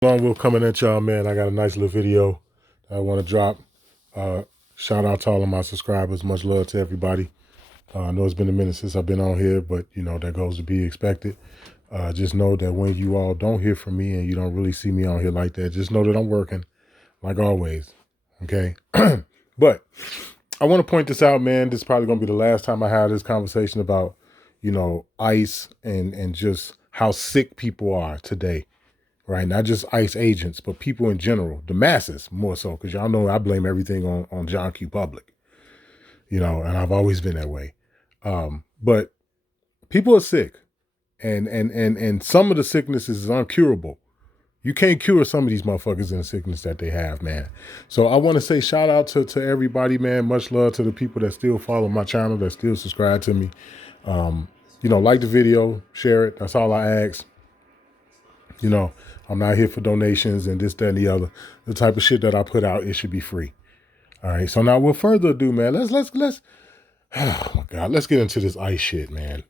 We're coming at y'all, man. I got a nice little video that I want to drop. Shout out to all of my subscribers. Much love to everybody. I know it's been a minute since I've been on here, but you know, that goes to be expected. Just know that when you all don't hear from me and you don't really see me on here like that, just know that I'm working like always. Okay. But I want to point this out, man. This is probably going to be the last time I have this conversation about, you know, ICE and just how sick people are today. Right, not just ICE agents, but people in general, the masses more so, because y'all know I blame everything on John Q. Public, you know, and I've always been that way. But people are sick, and some of the sickness is uncurable. You can't cure some of these motherfuckers in the sickness that they have, man. So I want to say shout out to everybody, man. Much love to the people that still follow my channel, that still subscribe to me. You know, like the video, share it. That's all I ask. You know, I'm not here for donations and this, that, and the other. The type of shit that I put out, it should be free. All right. So now, with further ado, man, let's oh my God, let's get into this ICE shit, man.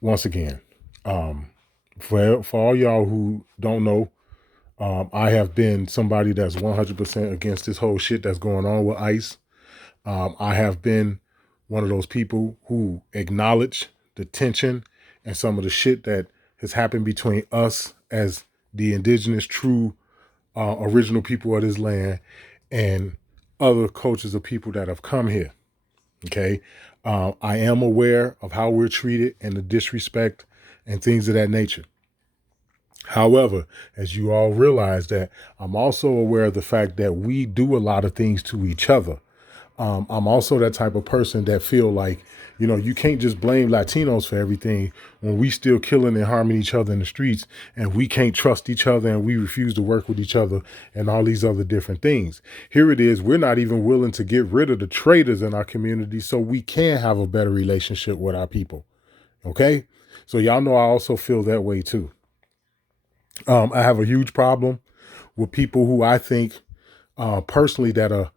Once again, for all y'all who don't know, I have been somebody that's 100% against this whole shit that's going on with ICE. I have been one of those people who acknowledge the tension and some of the shit that has happened between us as the indigenous, true, original people of this land and other cultures of people that have come here. Okay. I am aware of how we're treated and the disrespect and things of that nature. However, as you all realize that, I'm also aware of the fact that we do a lot of things to each other. I'm also that type of person that feel like, you know, you can't just blame Latinos for everything when we still killing and harming each other in the streets, and we can't trust each other and we refuse to work with each other and all these other different things. Here it is. We're not even willing to get rid of the traitors in our community so we can have a better relationship with our people. Okay. So y'all know I also feel that way too. I have a huge problem with people who I think personally that are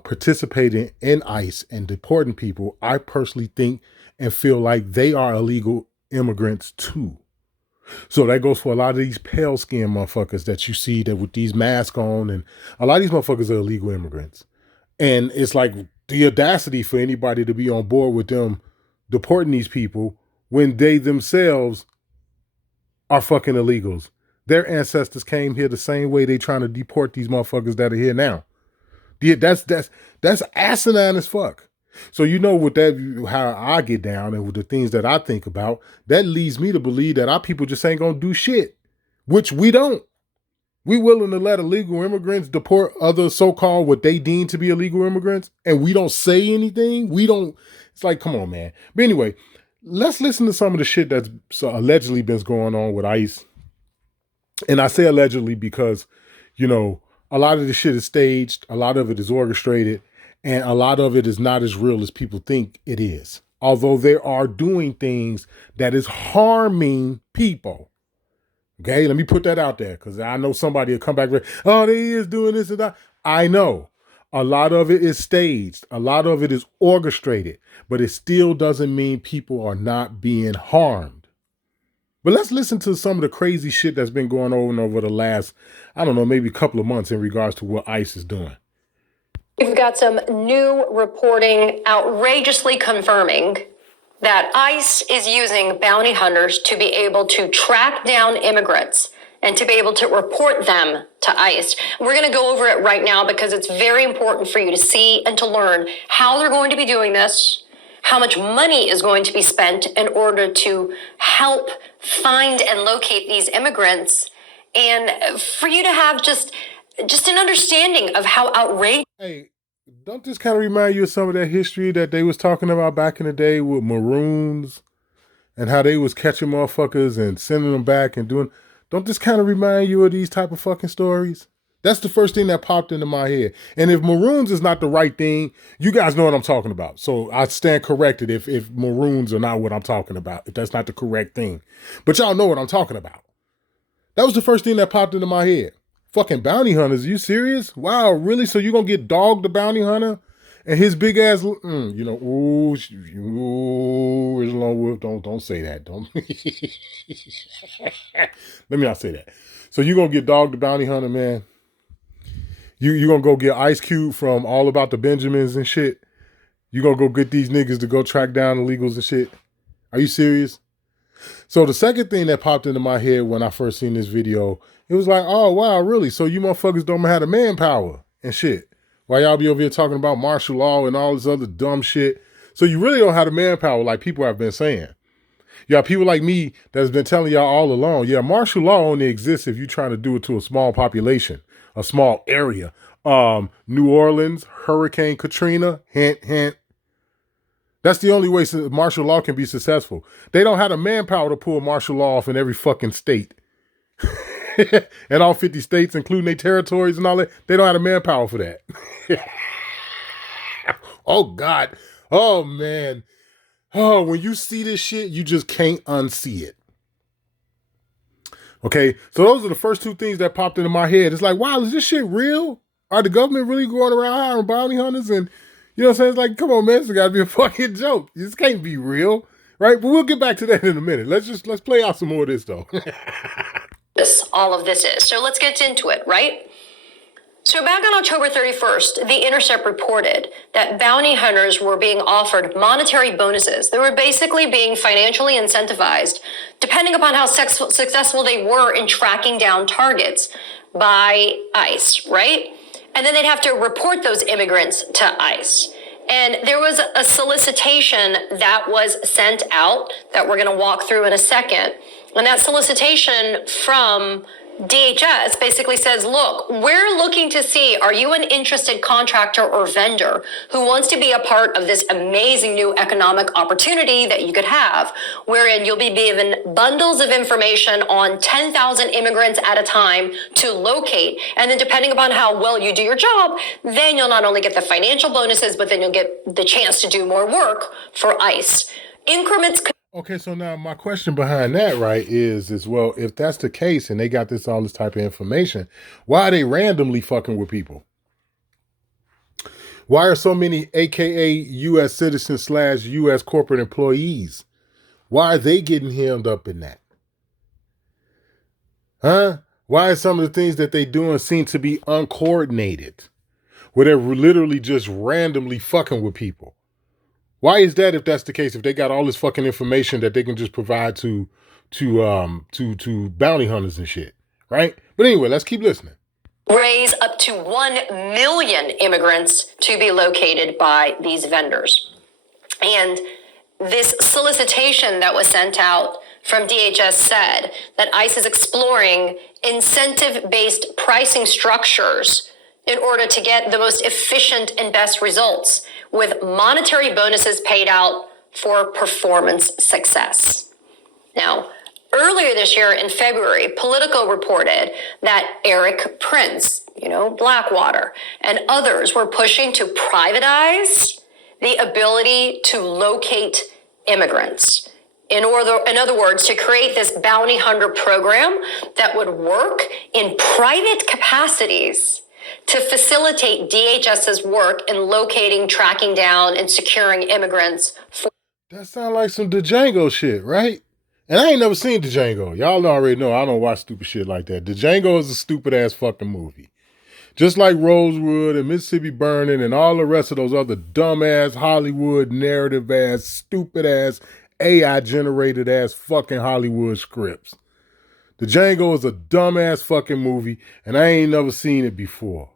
participating in ICE and deporting people. I personally think and feel like they are illegal immigrants too. So that goes for a lot of these pale skinned motherfuckers that you see that with these masks on, and a lot of these motherfuckers are illegal immigrants. And it's like the audacity for anybody to be on board with them deporting these people when they themselves are fucking illegals. Their ancestors came here the same way they trying to deport these motherfuckers that are here now. That's asinine as fuck. So you know, with that, how I get down and with the things that I think about, that leads me to believe that our people just ain't gonna do shit, which we don't. We willing to let illegal immigrants deport other so-called what they deem to be illegal immigrants, and we don't say anything. We don't. It's like, come on, man. But anyway, let's listen to some of the shit that's allegedly been going on with ICE. And I say allegedly because, you know, a lot of the shit is staged, a lot of it is orchestrated, and a lot of it is not as real as people think it is. Although they are doing things that is harming people. Okay, let me put that out there because I know somebody will come back with, oh, they is doing this and that. I know. A lot of it is staged. A lot of it is orchestrated, but it still doesn't mean people are not being harmed. But let's listen to some of the crazy shit that's been going on over the last, I don't know, maybe a couple of months in regards to what ICE is doing. We've got some new reporting outrageously confirming that ICE is using bounty hunters to be able to track down immigrants and to be able to report them to ICE. We're going to go over it right now because it's very important for you to see and to learn how they're going to be doing this, how much money is going to be spent in order to help find and locate these immigrants, and for you to have just an understanding of how outrageous. Hey, don't this kind of remind you of some of that history that they was talking about back in the day with Maroons and how they was catching motherfuckers and sending them back and doing? Don't this kind of remind you of these type of fucking stories? That's the first thing that popped into my head. And if Maroons is not the right thing, you guys know what I'm talking about. So I stand corrected if Maroons are not what I'm talking about, if that's not the correct thing. But y'all know what I'm talking about. That was the first thing that popped into my head. Fucking bounty hunters, are you serious? Wow, really? So you gonna get Dog the bounty hunter and his big ass, you know, ooh, Long Wolf, don't say that. Don't. Let me not say that. So you gonna get Dog the Bounty Hunter, man. You gonna go get Ice Cube from All About the Benjamins and shit. You gonna go get these niggas to go track down illegals and shit. Are you serious? So the second thing that popped into my head when I first seen this video, it was like, oh wow, really? So you motherfuckers don't have the manpower and shit. Why y'all be over here talking about martial law and all this other dumb shit? So you really don't have the manpower like people have been saying. You got people like me that's been telling y'all all along, yeah, martial law only exists if you're trying to do it to a small population, a small area. New Orleans, Hurricane Katrina, hint, hint. That's the only way martial law can be successful. They don't have the manpower to pull martial law off in every fucking state. And all 50 states, including their territories and all that, they don't have the manpower for that. Oh, God. Oh, man. Oh, when you see this shit, you just can't unsee it. Okay, so those are the first two things that popped into my head. It's like, wow, is this shit real? Are the government really going around hiring bounty hunters? And, you know what I'm saying? It's like, come on, man, it's got to be a fucking joke. This can't be real, right? But we'll get back to that in a minute. Let's play out some more of this, though. All of this is. So let's get into it, right? So back on October 31st, The Intercept reported that bounty hunters were being offered monetary bonuses. They were basically being financially incentivized, depending upon how successful they were in tracking down targets by ICE, right? And then they'd have to report those immigrants to ICE. And there was a solicitation that was sent out that we're going to walk through in a second. And that solicitation from DHS basically says, look, we're looking to see, are you an interested contractor or vendor who wants to be a part of this amazing new economic opportunity that you could have, wherein you'll be given bundles of information on 10,000 immigrants at a time to locate. And then depending upon how well you do your job, then you'll not only get the financial bonuses, but then you'll get the chance to do more work for ICE. Increments. Okay, so now my question behind that, right, is well, if that's the case and they got all this type of information, why are they randomly fucking with people? Why are so many AKA U.S. citizens / U.S. corporate employees, why are they getting hemmed up in that? Huh? Why are some of the things that they doing seem to be uncoordinated, where they're literally just randomly fucking with people? Why is that if that's the case, if they got all this fucking information that they can just provide to bounty hunters and shit, right? But anyway, let's keep listening. Raise up to 1 million immigrants to be located by these vendors. And this solicitation that was sent out from DHS said that ICE is exploring incentive-based pricing structures in order to get the most efficient and best results, with monetary bonuses paid out for performance success. Now, earlier this year in February, Politico reported that Eric Prince, Blackwater, and others were pushing to privatize the ability to locate immigrants. In other words, to create this bounty hunter program that would work in private capacities to facilitate DHS's work in locating, tracking down, and securing immigrants. That sounds like some Django shit, right? And I ain't never seen Django. Y'all already know I don't watch stupid shit like that. Django is a stupid ass fucking movie. Just like Rosewood and Mississippi Burning and all the rest of those other dumbass Hollywood narrative ass, stupid ass, AI generated ass fucking Hollywood scripts. The Django is a dumbass fucking movie, and I ain't never seen it before.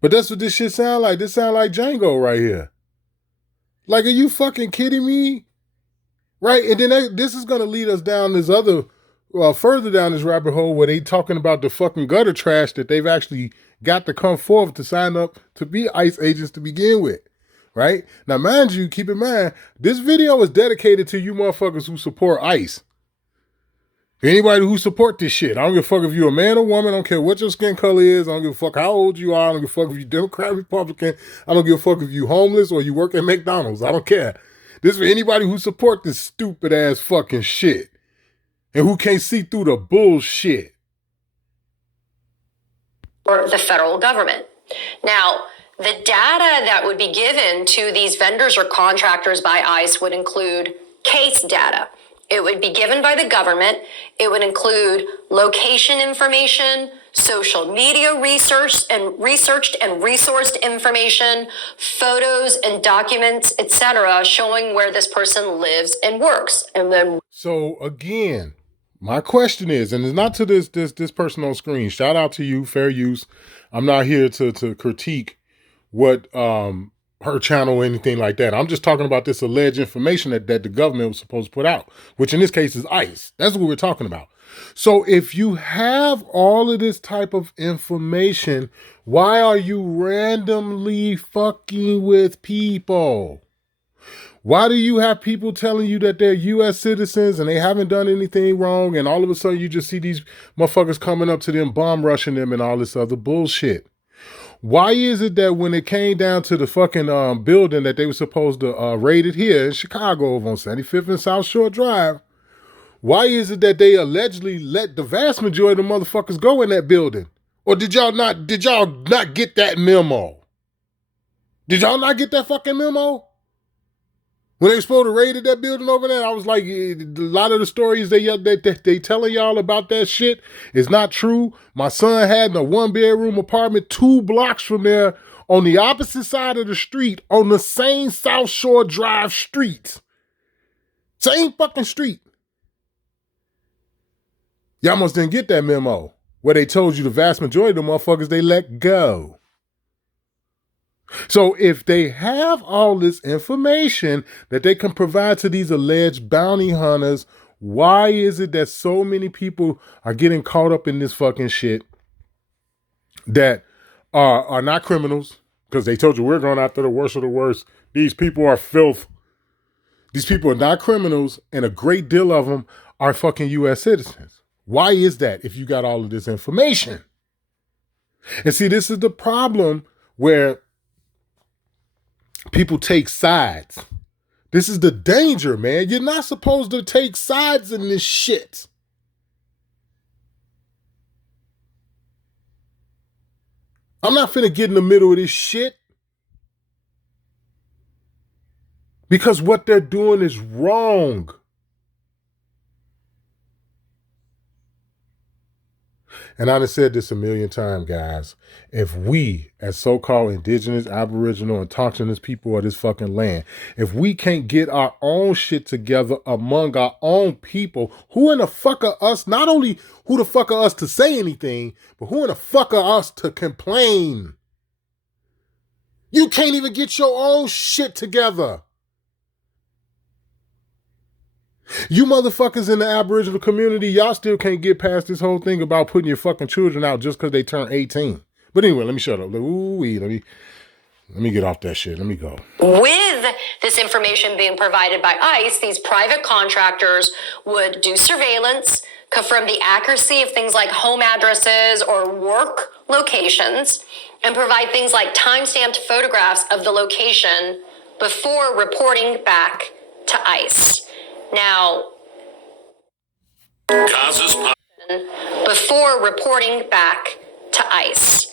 But that's what this shit sound like. This sound like Django right here. Like, are you fucking kidding me? Right? And then this is going to lead us down this other, further down this rabbit hole where they talking about the fucking gutter trash that they've actually got to come forth to sign up to be ICE agents to begin with. Right? Now, mind you, keep in mind, this video is dedicated to you motherfuckers who support ICE. Anybody who support this shit, I don't give a fuck if you're a man or woman. I don't care what your skin color is. I don't give a fuck how old you are. I don't give a fuck if you're Democrat, Republican. I don't give a fuck if you homeless or you work at McDonald's. I don't care. This is for anybody who support this stupid ass fucking shit and who can't see through the bullshit. Or the federal government. Now, the data that would be given to these vendors or contractors by ICE would include case data, It would be given by the government. It would include location information, social media researched and resourced information, photos and documents, etc., showing where this person lives and works. And then, so again, my question is, and it's not to this person on screen. Shout out to you, fair use. I'm not here to critique what her channel or anything like that. I'm just talking about this alleged information that the government was supposed to put out, which in this case is ICE. That's what we're talking about. So if you have all of this type of information, why are you randomly fucking with people? Why do you have people telling you that they're U.S. citizens and they haven't done anything wrong, and all of a sudden you just see these motherfuckers coming up to them, bomb rushing them and all this other bullshit? Why is it that when it came down to the fucking building that they were supposed to raid it here in Chicago over on 75th and South Shore Drive, why is it that they allegedly let the vast majority of the motherfuckers go in that building? Or did y'all not get that memo? Did y'all not get that fucking memo? When they were supposed to raid that building over there, I was like, a lot of the stories they telling y'all about that shit is not true. My son had in a 1-bedroom apartment 2 blocks from there on the opposite side of the street on the same South Shore Drive street. Same fucking street. Y'all must didn't get that memo where they told you the vast majority of the motherfuckers they let go. So if they have all this information that they can provide to these alleged bounty hunters, why is it that so many people are getting caught up in this fucking shit that are not criminals? Because they told you we're going after the worst of the worst. These people are filth. These people are not criminals, and a great deal of them are fucking U.S. citizens. Why is that if you got all of this information? And see, this is the problem where people take sides. This is the danger, man. You're not supposed to take sides in this shit. I'm not finna get in the middle of this shit. Because what they're doing is wrong. And I've said this a million times, guys. If we, as so-called indigenous, aboriginal, and indigenous people of this fucking land, if we can't get our own shit together among our own people, who in the fuck are us? Not only who the fuck are us to say anything, but who in the fuck are us to complain? You can't even get your own shit together. You motherfuckers in the Aboriginal community, y'all still can't get past this whole thing about putting your fucking children out just because they turn 18. But anyway, let me shut up. Let me get off that shit. Let me go. With this information being provided by ICE, these private contractors would do surveillance, confirm the accuracy of things like home addresses or work locations, and provide things like time-stamped photographs of the location before reporting back to ICE. Now, before reporting back to ICE.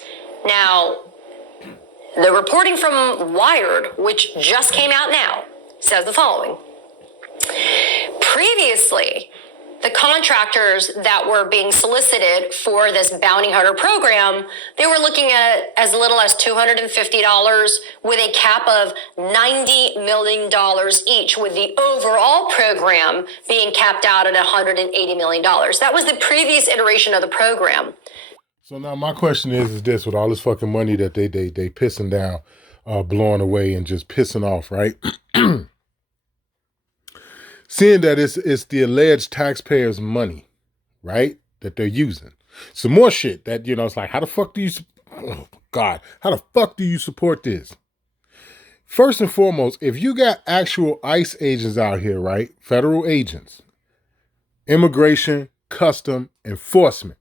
Now, the reporting from Wired, which just came out now, says the following. Previously, the contractors that were being solicited for this bounty hunter program, they were looking at as little as $250 with a cap of $90 million each, with the overall program being capped out at $180 million. That was the previous iteration of the program. So now my question is this, with all this fucking money that they pissing down, blowing away and just pissing off, right? Seeing that it's the alleged taxpayers' money, right, that they're using. Some more shit that, it's like, how the fuck do you support this? First and foremost, if you got actual ICE agents out here, right, federal agents, immigration, custom, enforcement,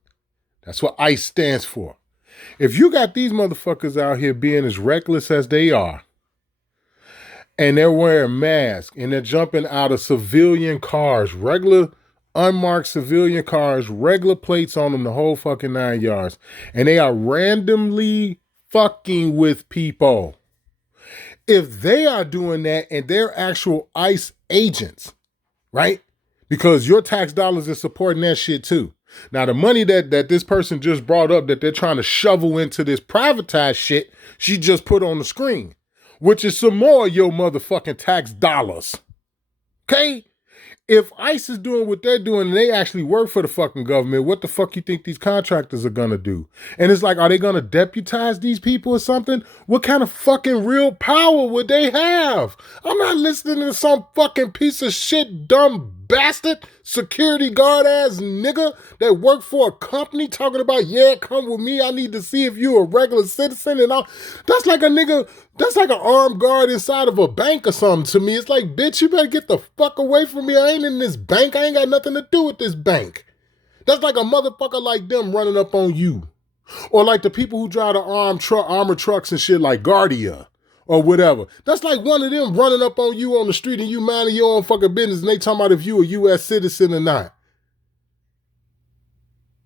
that's what ICE stands for. If you got these motherfuckers out here being as reckless as they are, and they're wearing masks, and they're jumping out of civilian cars, regular unmarked civilian cars, regular plates on them, the whole fucking 9 yards, and they are randomly fucking with people. If they are doing that and they're actual ICE agents, right? because your tax dollars is supporting that shit too. Now, the money that this person just brought up that they're trying to shovel into this privatized shit, she just put on the screen, which is some more of your motherfucking tax dollars. Okay? If ICE is doing what they're doing and they actually work for the fucking government, what the fuck you think these contractors are gonna do? And it's like, are they gonna deputize these people or something? What kind of fucking real power would they have? I'm not listening to some fucking piece of shit, dumb bastard, security guard ass nigga that work for a company talking about, yeah, come with me, I need to see if you a regular citizen and all. That's like a nigga, that's like an armed guard inside of a bank or something to me. It's like, bitch, you better get the fuck away from me. I ain't in this bank. I ain't got nothing to do with this bank. That's like a motherfucker like them running up on you. Or like the people who drive the armored trucks and shit like Guardia or whatever. That's like one of them running up on you on the street and you minding your own fucking business and they talking about if you a U.S. citizen or not.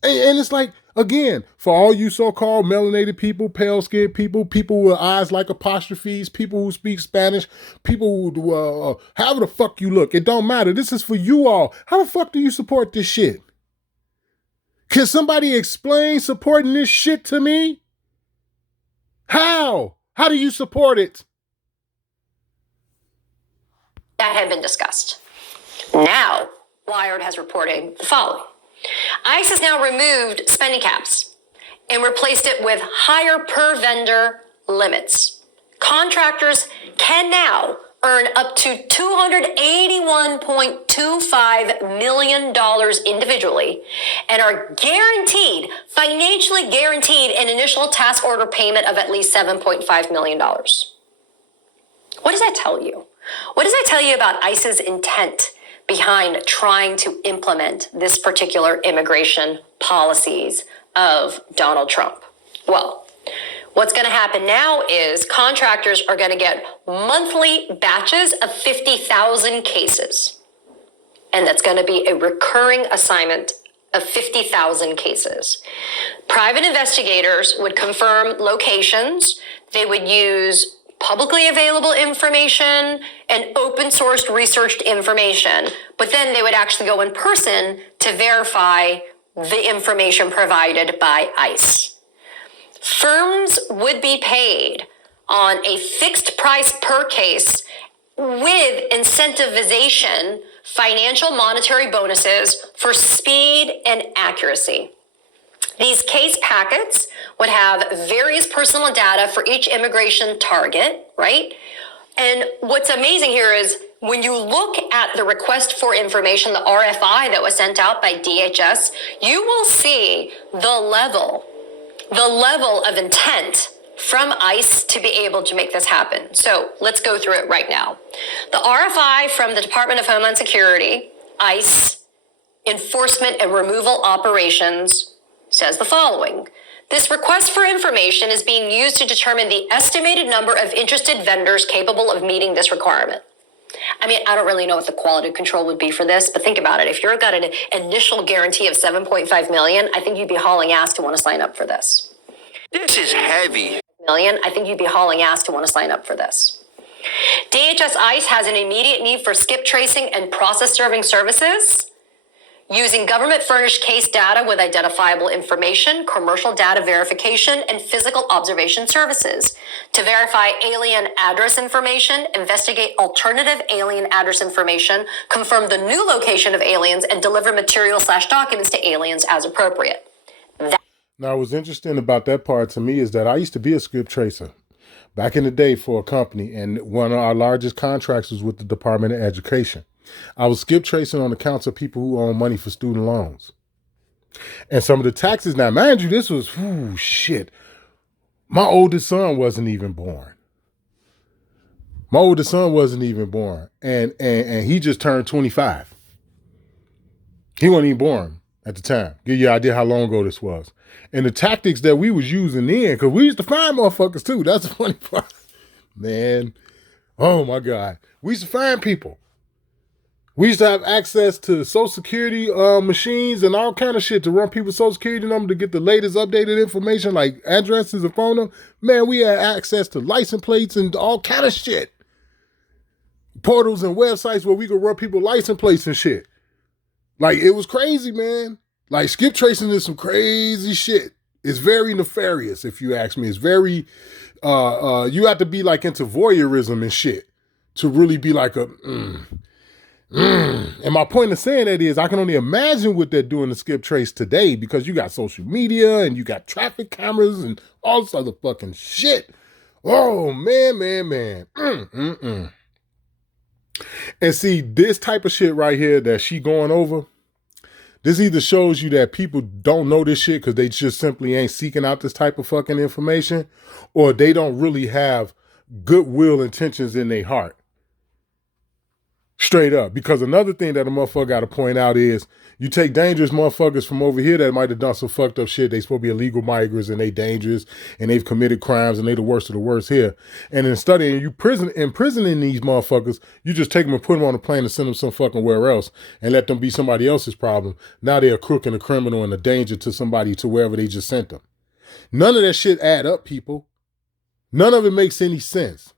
And it's like, again, for all you so-called melanated people, pale-skinned people, people with eyes like apostrophes, people who speak Spanish, people who, however the fuck you look, it don't matter. This is for you all. How the fuck do you support this shit? Can somebody explain supporting this shit to me? How? How do you support it? That had been discussed. Now, Wired has reported the following. ICE has now removed spending caps and replaced it with higher per vendor limits. Contractors can now earn up to $281.25 million individually and are guaranteed, financially guaranteed, an initial task order payment of at least $7.5 million. What does that tell you? What does that tell you about ICE's intent behind trying to implement this particular immigration policies of Donald Trump? Well, what's going to happen now is contractors are going to get monthly batches of 50,000 cases. And that's going to be a recurring assignment of 50,000 cases. Private investigators would confirm locations. They would use publicly available information and open sourced researched information, but then they would actually go in person to verify the information provided by ICE. Firms would be paid on a fixed price per case with incentivization, financial monetary bonuses for speed and accuracy. These case packets would have various personal data for each immigration target, right? And what's amazing here is when you look at the request for information, the RFI that was sent out by DHS, you will see the level of intent from ICE to be able to make this happen. So let's go through it right now. The RFI from the Department of Homeland Security, ICE, Enforcement and Removal Operations, says the following. This request for information is being used to determine the estimated number of interested vendors capable of meeting this requirement. I mean, I don't really know what the quality control would be for this, but think about it. If you've got an initial guarantee of $7.5 million, I think you'd be hauling ass to want to sign up for this. This is heavy. I think you'd be hauling ass to want to sign up for this. DHS ICE has an immediate need for skip tracing and process serving services. Using government-furnished case data with identifiable information, commercial data verification, and physical observation services. To verify alien address information, investigate alternative alien address information, confirm the new location of aliens, and deliver material/documents to aliens as appropriate. Now, what's interesting about that part to me is that I used to be a skip tracer back in the day for a company, and one of our largest contracts was with the Department of Education. I was skip tracing on accounts of people who own money for student loans. And some of the taxes, now mind you, this was, shit. My oldest son wasn't even born. And he just turned 25. He wasn't even born at the time. Give you an idea how long ago this was. And the tactics that we was using then, because we used to find motherfuckers too. That's the funny part. Man, oh my God. We used to find people. We used to have access to Social Security machines and all kind of shit to run people's Social Security number to get the latest updated information like addresses and phone numbers. Man, we had access to license plates and all kind of shit. Portals and websites where we could run people's license plates and shit. Like, it was crazy, man. Like, skip tracing is some crazy shit. It's very nefarious, if you ask me. It's very, you have to be like into voyeurism and shit to really be like a, And my point of saying that is I can only imagine what they're doing to skip trace today because you got social media and you got traffic cameras and all this other fucking shit. Oh, man. And see, this type of shit right here that she going over, this either shows you that people don't know this shit because they just simply ain't seeking out this type of fucking information, or they don't really have goodwill intentions in their heart. Straight up. Because another thing that a motherfucker got to point out is you take dangerous motherfuckers from over here that might have done some fucked up shit. They supposed to be illegal migrants and they dangerous and they've committed crimes and they the worst of the worst here. And in studying imprisoning these motherfuckers, you just take them and put them on a plane and send them some fucking where else and let them be somebody else's problem. Now they're a crook and a criminal and a danger to somebody to wherever they just sent them. None of that shit add up, people. None of it makes any sense.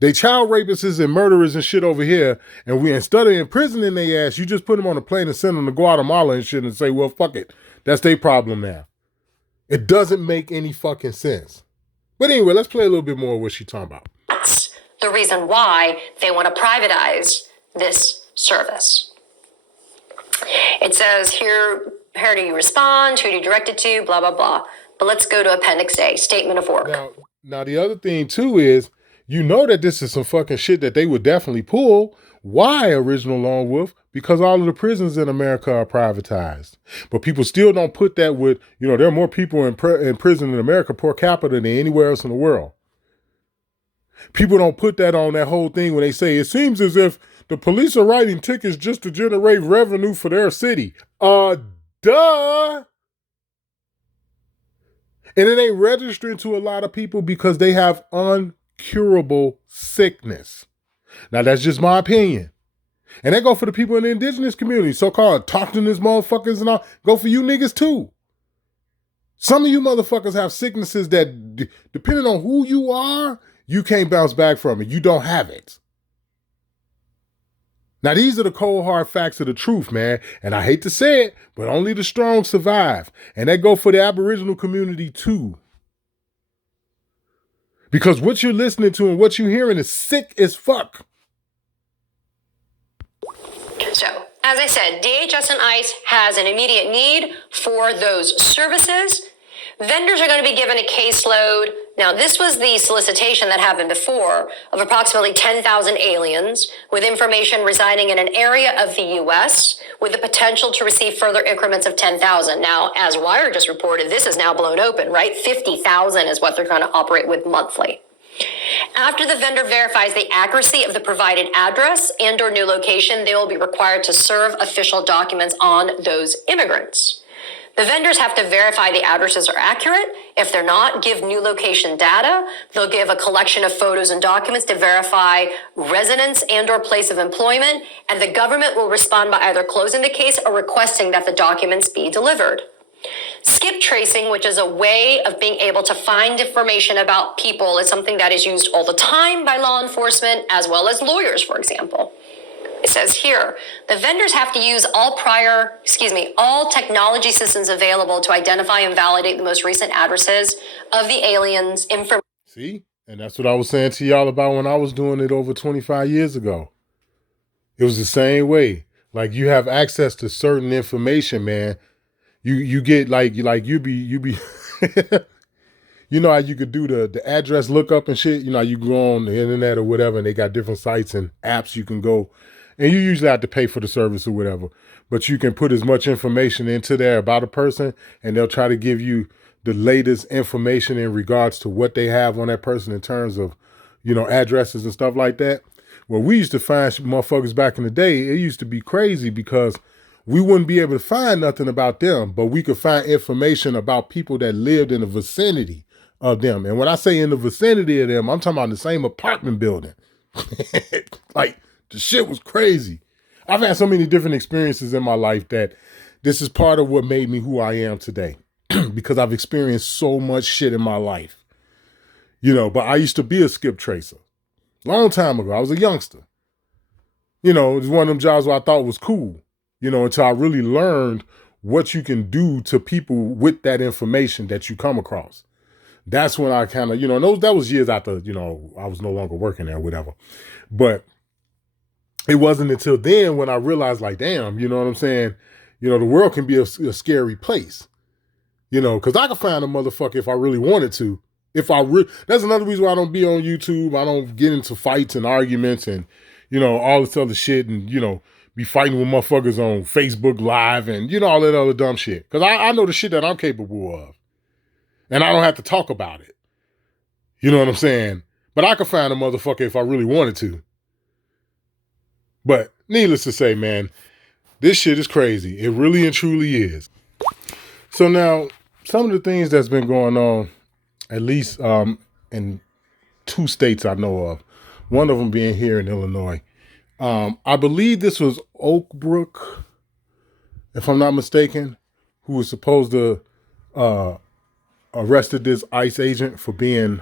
They child rapists and murderers and shit over here, and we instead of imprisoning their ass, you just put them on a plane and send them to Guatemala and shit and say, well, fuck it. That's their problem now. It doesn't make any fucking sense. But anyway, let's play a little bit more of what she's talking about. That's the reason why they want to privatize this service. It says here, how do you respond? Who do you direct it to? Blah, blah, blah. But let's go to Appendix A, Statement of Work. Now the other thing, too, is you know that this is some fucking shit that they would definitely pull. Why, Original Lone Wolf? Because all of the prisons in America are privatized. But people still don't put that with, there are more people in prison in America per capita than anywhere else in the world. People don't put that on that whole thing when they say it seems as if the police are writing tickets just to generate revenue for their city. Duh. And it ain't registering to a lot of people because they have uncurable sickness. Now, that's just my opinion. And that go for the people in the indigenous community, so-called Talktonist motherfuckers and all. Go for you niggas too. Some of you motherfuckers have sicknesses that, depending on who you are, you can't bounce back from it. You don't have it. Now, these are the cold, hard facts of the truth, man. And I hate to say it, but only the strong survive. And that go for the Aboriginal community, too. Because what you're listening to and what you're hearing is sick as fuck. So, as I said, DHS and ICE has an immediate need for those services. Vendors are going to be given a caseload. Now, this was the solicitation that happened before of approximately 10,000 aliens with information residing in an area of the U.S. with the potential to receive further increments of 10,000. Now, as Wire just reported, this is now blown open, right? 50,000 is what they're going to operate with monthly. After the vendor verifies the accuracy of the provided address and or new location, they will be required to serve official documents on those immigrants. The vendors have to verify the addresses are accurate. If they're not, give new location data. They'll give a collection of photos and documents to verify residence and or place of employment, and the government will respond by either closing the case or requesting that the documents be delivered. Skip tracing, which is a way of being able to find information about people, is something that is used all the time by law enforcement as well as lawyers, for example. It says here, the vendors have to use all technology systems available to identify and validate the most recent addresses of the aliens' information. See? And that's what I was saying to y'all about when I was doing it over 25 years ago. It was the same way. Like, you have access to certain information, man. You get you be you know how you could do the address lookup and shit? You know, you go on the internet or whatever and they got different sites and apps you can go. And you usually have to pay for the service or whatever. But you can put as much information into there about a person and they'll try to give you the latest information in regards to what they have on that person in terms of, addresses and stuff like that. Well, we used to find motherfuckers back in the day. It used to be crazy because we wouldn't be able to find nothing about them, but we could find information about people that lived in the vicinity of them. And when I say in the vicinity of them, I'm talking about the same apartment building. Like, the shit was crazy. I've had so many different experiences in my life that this is part of what made me who I am today. Because I've experienced so much shit in my life. But I used to be a skip tracer. Long time ago. I was a youngster. It's one of them jobs where I thought was cool, until I really learned what you can do to people with that information that you come across. That's when I kind of, that was years after, I was no longer working there or whatever. But it wasn't until then when I realized, like, damn, you know what I'm saying? The world can be a scary place, because I could find a motherfucker if I really wanted to. That's another reason why I don't be on YouTube. I don't get into fights and arguments and, all this other shit and, be fighting with motherfuckers on Facebook Live and, all that other dumb shit. Because I know the shit that I'm capable of. And I don't have to talk about it. You know what I'm saying? But I could find a motherfucker if I really wanted to. But needless to say, man, this shit is crazy. It really and truly is. So now, some of the things that's been going on, at least in 2 states I know of, one of them being here in Illinois. I believe this was Oak Brook, if I'm not mistaken, who was supposed to arrested this ICE agent for being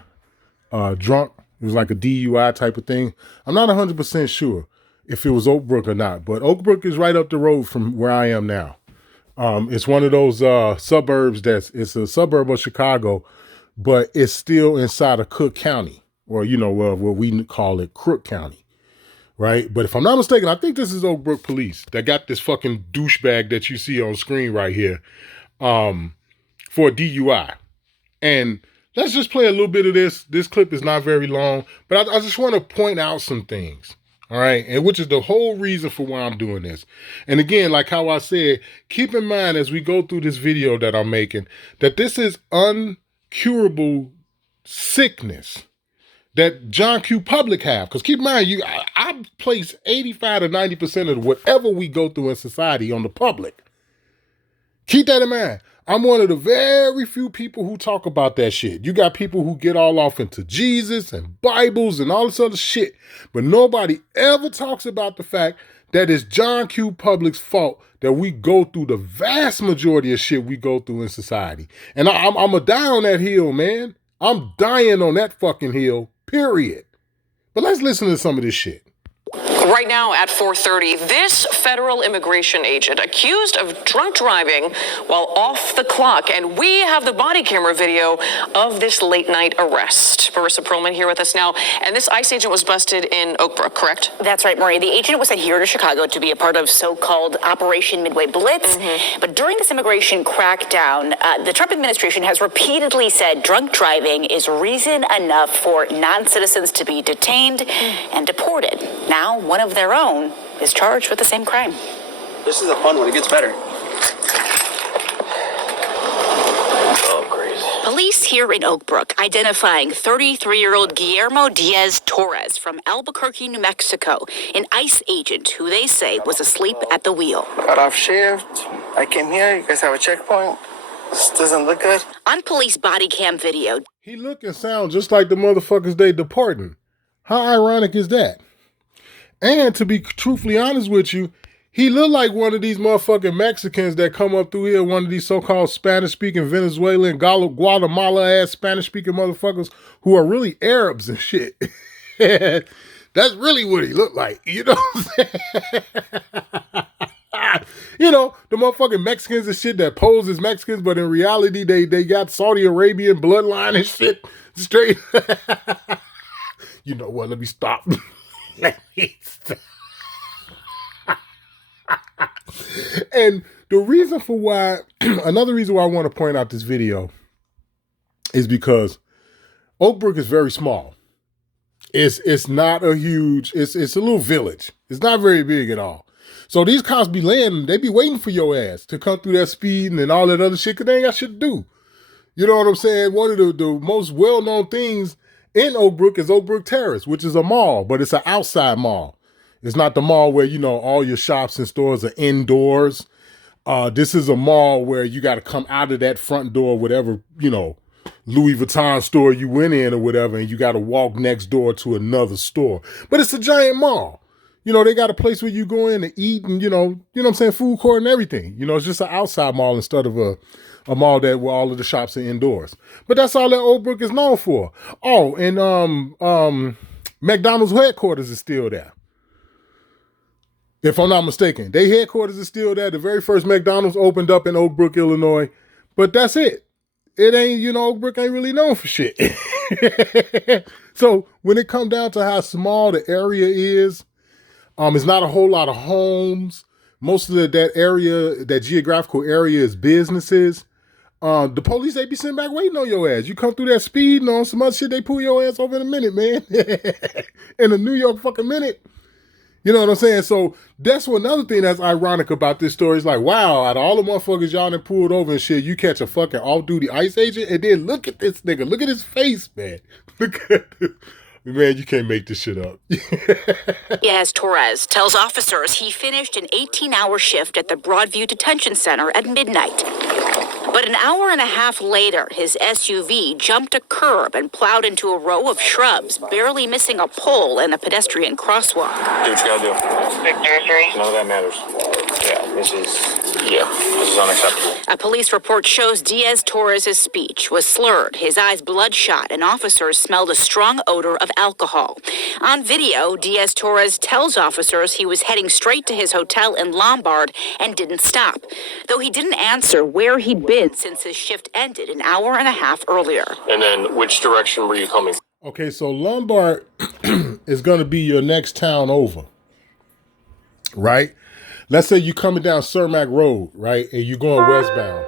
drunk. It was like a DUI type of thing. I'm not 100% sure if it was Oak Brook or not, but Oak Brook is right up the road from where I am now. It's one of those suburbs it's a suburb of Chicago, but it's still inside of Cook County, or, what we call it Crook County, right? But if I'm not mistaken, I think this is Oak Brook Police that got this fucking douchebag that you see on screen right here for a DUI. And let's just play a little bit of this. This clip is not very long, but I just want to point out some things. All right. And which is the whole reason for why I'm doing this. And again, like how I said, keep in mind as we go through this video that I'm making, that this is uncurable sickness that John Q. Public have. Because keep in mind, I place 85 to 90% of whatever we go through in society on the public. Keep that in mind. I'm one of the very few people who talk about that shit. You got people who get all off into Jesus and Bibles and all this other shit, but nobody ever talks about the fact that it's John Q. Public's fault that we go through the vast majority of shit we go through in society. And I'm going to die on that hill, man. I'm dying on that fucking hill, period. But let's listen to some of this shit. Right now at 4:30, this federal immigration agent accused of drunk driving while off the clock. And we have the body camera video of this late night arrest. Marissa Perlman here with us now. And this ICE agent was busted in Oak Brook, correct? That's right, Marie. The agent was sent here to Chicago to be a part of so-called Operation Midway Blitz. But during this immigration crackdown, the Trump administration has repeatedly said drunk driving is reason enough for non-citizens to be detained and deported. Now, one of their own is charged with the same crime. This is a fun one. It gets better. Oh, crazy. Police here in Oak Brook identifying 33-year-old Guillermo Diaz Torres from Albuquerque, New Mexico, an ICE agent who they say was asleep at the wheel. Got off shift. I came here. You guys have a checkpoint. This doesn't look good. On police body cam video, He look and sound just like the motherfuckers they deporting. How ironic is that? And to be truthfully honest with you, he looked like one of these motherfucking Mexicans that come up through here, one of these so-called Spanish-speaking Venezuelan, Guatemala-ass Spanish-speaking motherfuckers who are really Arabs and shit. That's really what he looked like, you know what I'm saying? The motherfucking Mexicans and shit that pose as Mexicans, but in reality, they got Saudi Arabian bloodline and shit straight. You know what? Let me stop. And the reason for why, another reason why I want to point out this video is because Oak Brook is very small. It's not a huge, it's a little village. It's not very big at all. So these cops be laying, they be waiting for your ass to come through that speed and all that other shit because they ain't got shit to do. You know what I'm saying? One of the most well-known things in Oak Brook is Oak Brook Terrace, which is a mall, but it's an outside mall. It's not the mall where, all your shops and stores are indoors. This is a mall where you got to come out of that front door, whatever, Louis Vuitton store you went in or whatever, and you got to walk next door to another store. But it's a giant mall. They got a place where you go in to eat and, what I'm saying, food court and everything. It's just an outside mall instead of a mall where all of the shops are indoors. But that's all that Oak Brook is known for. Oh, and McDonald's headquarters is still there. If I'm not mistaken. Their headquarters is still there. The very first McDonald's opened up in Oak Brook, Illinois. But that's it. It ain't, Oak Brook ain't really known for shit. So when it comes down to how small the area is, it's not a whole lot of homes. Most of that area, that geographical area is businesses. The police, they be sitting back waiting on your ass. You come through that speed and on some other shit, they pull your ass over in a minute, man. In a New York fucking minute. You know what I'm saying? So that's another thing that's ironic about this story. It's like, wow, out of all the motherfuckers y'all done pulled over and shit, you catch a fucking off-duty ICE agent, and then look at this nigga. Look at his face, man. Look at man, you can't make this shit up. Yes, Torres tells officers he finished an 18-hour shift at the Broadview Detention Center at midnight. But an hour and a half later, his SUV jumped a curb and plowed into a row of shrubs, barely missing a pole and a pedestrian crosswalk. Do what you gotta do. None of that matters. This is unacceptable. A police report shows Diaz Torres' speech was slurred, his eyes bloodshot, and officers smelled a strong odor of alcohol. On video, Diaz Torres tells officers he was heading straight to his hotel in Lombard and didn't stop, though he didn't answer where he'd been since his shift ended an hour and a half earlier. And then which direction were you coming? Okay, so Lombard is going to be your next town over, right? Let's say you're coming down Cermak Road, right, and you're going westbound.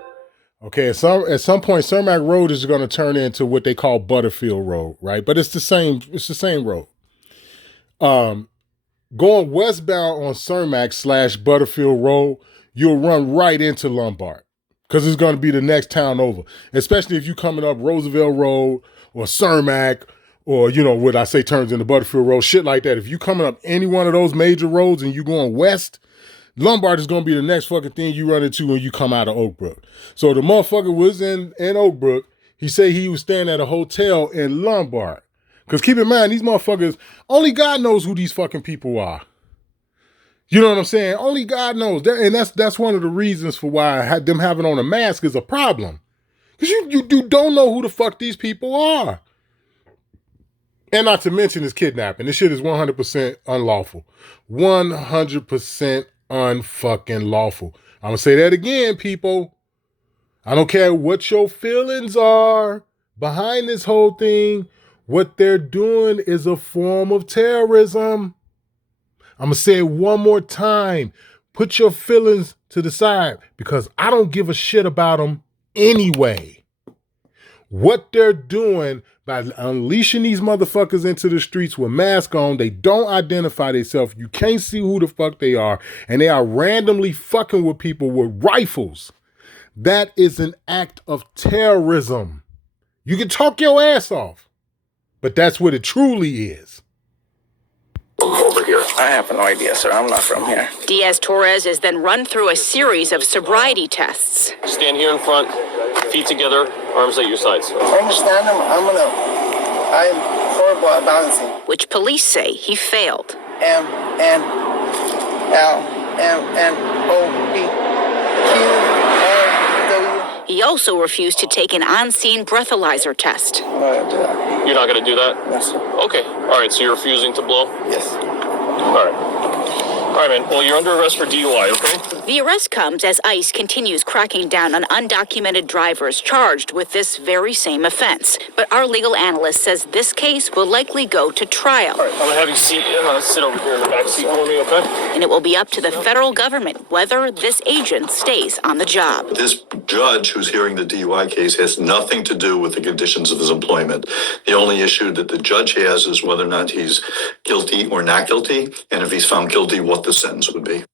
Okay, at some point, Cermak Road is going to turn into what they call Butterfield Road, right? But it's the same road. Going westbound on Cermak / Butterfield Road, you'll run right into Lombard because it's going to be the next town over, especially if you're coming up Roosevelt Road or Cermak or, what I say turns into Butterfield Road, shit like that. If you're coming up any one of those major roads and you're going west, Lombard is going to be the next fucking thing you run into when you come out of Oak Brook. So the motherfucker was in Oak Brook. He said he was staying at a hotel in Lombard. Because keep in mind, these motherfuckers, only God knows who these fucking people are. You know what I'm saying? Only God knows. And that's one of the reasons for why them having on a mask is a problem. Because you don't know who the fuck these people are. And not to mention this kidnapping. This shit is 100% unlawful. 100% unfucking lawful. I'm gonna say that again, people. I don't care what your feelings are behind this whole thing. What they're doing is a form of terrorism. I'm gonna say it one more time. Put your feelings to the side because I don't give a shit about them anyway. What they're doing by unleashing these motherfuckers into the streets with masks on, they don't identify themselves. You can't see who the fuck they are. And they are randomly fucking with people with rifles. That is an act of terrorism. You can talk your ass off, but that's what it truly is. Over here. I have no idea, sir. I'm not from here. Diaz Torres is then run through a series of sobriety tests. Stand here in front, feet together, arms at your sides. I understand him. I'm horrible at balancing. Which police say he failed. M-N-L-M-O-B-Q-R-W. He also refused to take an on-scene breathalyzer test. I'm not gonna do that. You're not going to do that? Yes, sir. Okay. All right, so you're refusing to blow? Yes. All right. All right, man. Well, you're under arrest for DUI, okay? The arrest comes as ICE continues cracking down on undocumented drivers charged with this very same offense. But our legal analyst says this case will likely go to trial. All right, I'm going to have you sit over here in the back seat for me, okay? And it will be up to the federal government whether this agent stays on the job. This judge who's hearing the DUI case has nothing to do with the conditions of his employment. The only issue that the judge has is whether or not he's guilty or not guilty, and if he's found guilty, what the sentence would be.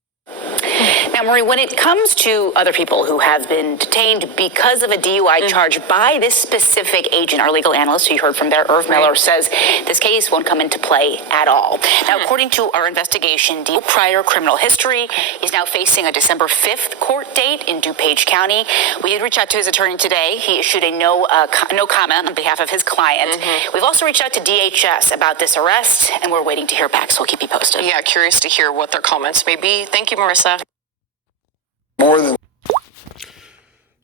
Now, Marie, when it comes to other people who have been detained because of a DUI charge by this specific agent, our legal analyst who you heard from there, Irv Miller, says this case won't come into play at all. Now, according to our investigation, prior criminal history, he's now facing a December 5th court date in DuPage County. We did reach out to his attorney today. He issued a no comment on behalf of his client. We've also reached out to DHS about this arrest, and we're waiting to hear back, so we'll keep you posted. Yeah, curious to hear what their comments may be. Thank you, Marissa. More than.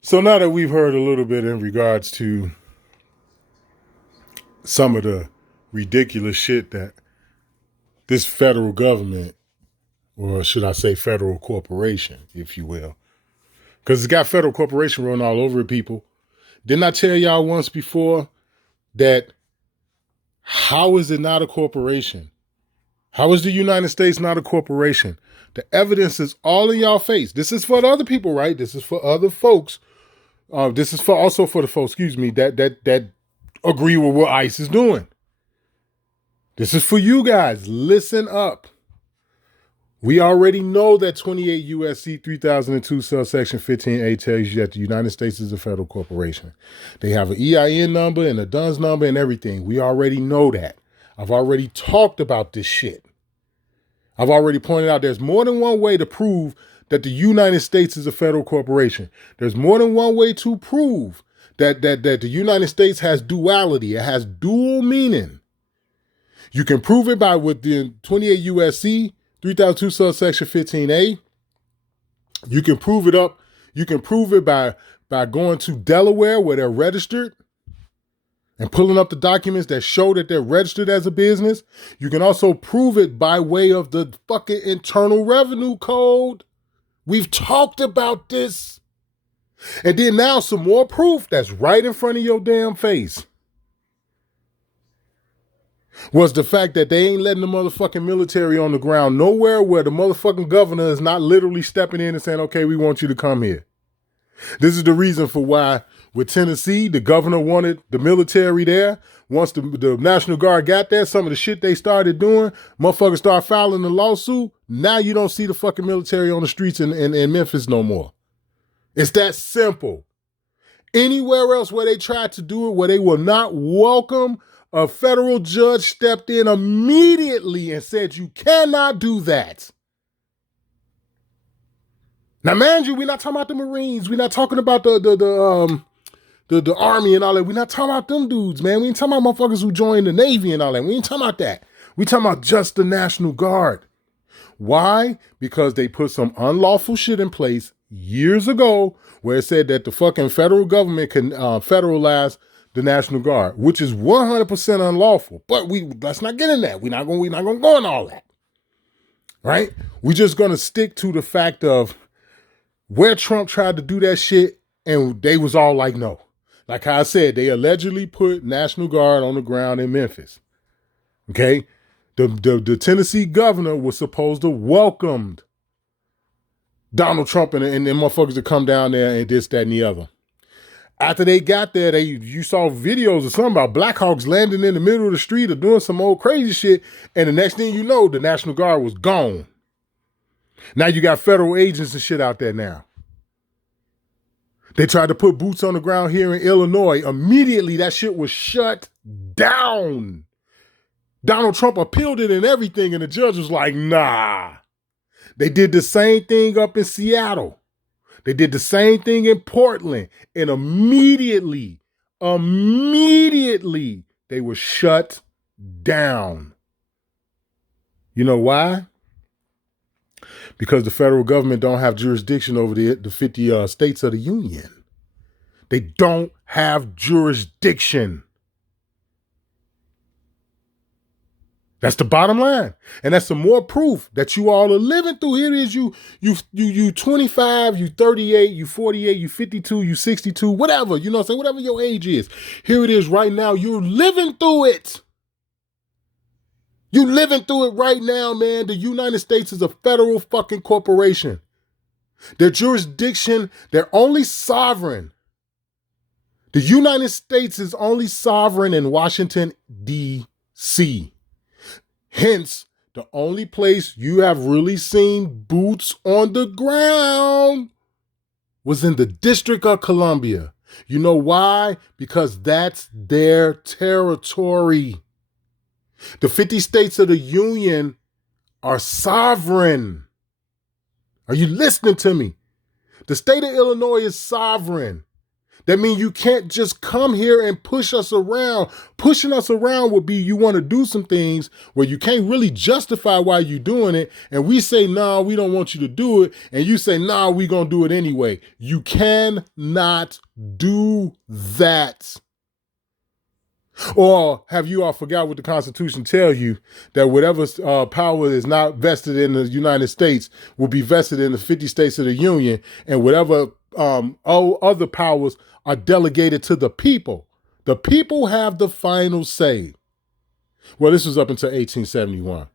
So now that we've heard a little bit in regards to some of the ridiculous shit that this federal government or should I say federal corporation, if you will. Because it's got federal corporation written all over it, people. Didn't I tell y'all once before that how is it not a corporation? How is the United States not a corporation? The evidence is all in y'all face. This is for the other people, right? This is for other folks. This is for also for the folks, that agree with what ICE is doing. This is for you guys. Listen up. We already know that 28 U.S.C. 3002 subsection 15A tells you that the United States is a federal corporation. They have an EIN number and a DUNS number and everything. We already know that. I've already talked about this shit. I've already pointed out there's more than one way to prove that the United States is a federal corporation. There's more than one way to prove that the United States has duality. It has dual meaning. You can prove it by within 28 U.S.C. 3002 subsection 15A. You can prove it up. You can prove it by going to Delaware where they're registered and pulling up the documents that show that they're registered as a business. You can also prove it by way of the fucking Internal Revenue Code. We've talked about this. And then now some more proof that's right in front of your damn face was the fact that they ain't letting the motherfucking military on the ground nowhere where the motherfucking governor is not literally stepping in and saying, okay, we want you to come here. This is the reason for why with Tennessee, the governor wanted the military there. Once the National Guard got there, some of the shit they started doing, motherfuckers start filing the lawsuit. Now you don't see the fucking military on the streets in Memphis no more. It's that simple. Anywhere else where they tried to do it, where they were not welcome, a federal judge stepped in immediately and said, you cannot do that. Now, mind you, we're not talking about the Marines. We're not talking about the Army and all that. We're not talking about them dudes, man. We ain't talking about motherfuckers who joined the Navy and all that. We ain't talking about that. We talking about just the National Guard. Why? Because they put some unlawful shit in place years ago where it said that the fucking federal government can federalize the National Guard, which is 100% unlawful. But let's not get in that. We're not gonna go in all that. Right? We're just gonna stick to the fact of where Trump tried to do that shit and they was all like, no. Like how I said, they allegedly put National Guard on the ground in Memphis. Okay? The Tennessee governor was supposed to welcome Donald Trump and them motherfuckers to come down there and this, that, and the other. After they got there, you saw videos or something about Blackhawks landing in the middle of the street or doing some old crazy shit, and the next thing you know, the National Guard was gone. Now you got federal agents and shit out there now. They tried to put boots on the ground here in Illinois. Immediately, that shit was shut down. Donald Trump appealed it and everything, and the judge was like, nah. They did the same thing up in Seattle. They did the same thing in Portland. And immediately, they were shut down. You know why? Because the federal government don't have jurisdiction over the 50 states of the union. They don't have jurisdiction. That's the bottom line. And that's some more proof that you all are living through. Here it is, you 25, you 38, you 48, you 52, you 62, whatever, you know what I'm saying, whatever your age is. Here it is right now. You're living through it. You're living through it right now, man. The United States is a federal fucking corporation. Their jurisdiction, they're only sovereign. The United States is only sovereign in Washington, D.C. Hence, the only place you have really seen boots on the ground was in the District of Columbia. You know why? Because that's their territory. The 50 states of the Union are sovereign. Are you listening to me? The state of Illinois is sovereign. That means you can't just come here and push us around. Pushing us around would be you want to do some things where you can't really justify why you're doing it. And we say, no, we don't want you to do it. And you say, no, we're going to do it anyway. You cannot do that. Or have you all forgot what the Constitution tells you, that whatever power is not vested in the United States will be vested in the 50 states of the Union, and whatever all other powers are delegated to the people. The people have the final say. Well, this was up until 1871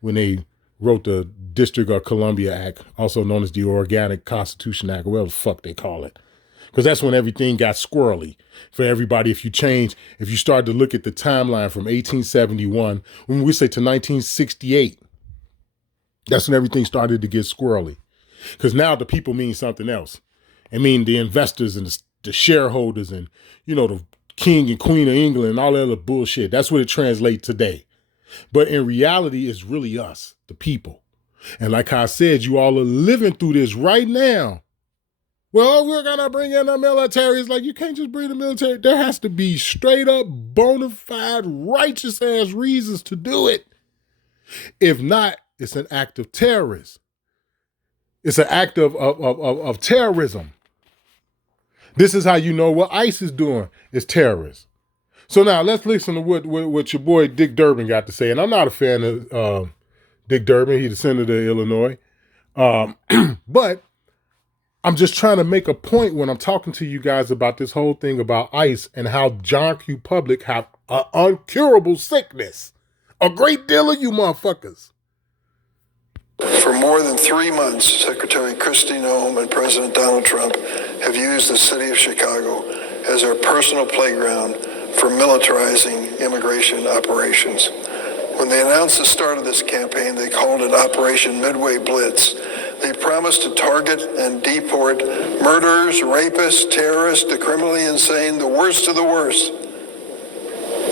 when they wrote the District of Columbia Act, also known as the Organic Constitution Act, whatever the fuck they call it. Because that's when everything got squirrely for everybody. If you start to look at the timeline from 1871, when we say to 1968, that's when everything started to get squirrely. Because now the people mean something else. I mean the investors and the shareholders and, the king and queen of England and all that other bullshit. That's what it translates today. But in reality, it's really us, the people. And like I said, you all are living through this right now. Well, we're going to bring in the military. It's like, you can't just bring the military. There has to be straight up, bona fide, righteous ass reasons to do it. If not, it's an act of terrorism. It's an act of terrorism. This is how you know what ICE is doing. It's terrorists. So now let's listen to what your boy Dick Durbin got to say. And I'm not a fan of Dick Durbin. He's the senator of Illinois. But I'm just trying to make a point when I'm talking to you guys about this whole thing about ICE and how John Q. Public have an uncurable sickness. A great deal of you motherfuckers. For more than 3 months, Secretary Kristi Noem and President Donald Trump have used the city of Chicago as their personal playground for militarizing immigration operations. When they announced the start of this campaign, they called it Operation Midway Blitz. They promised to target and deport murderers, rapists, terrorists, the criminally insane, the worst of the worst.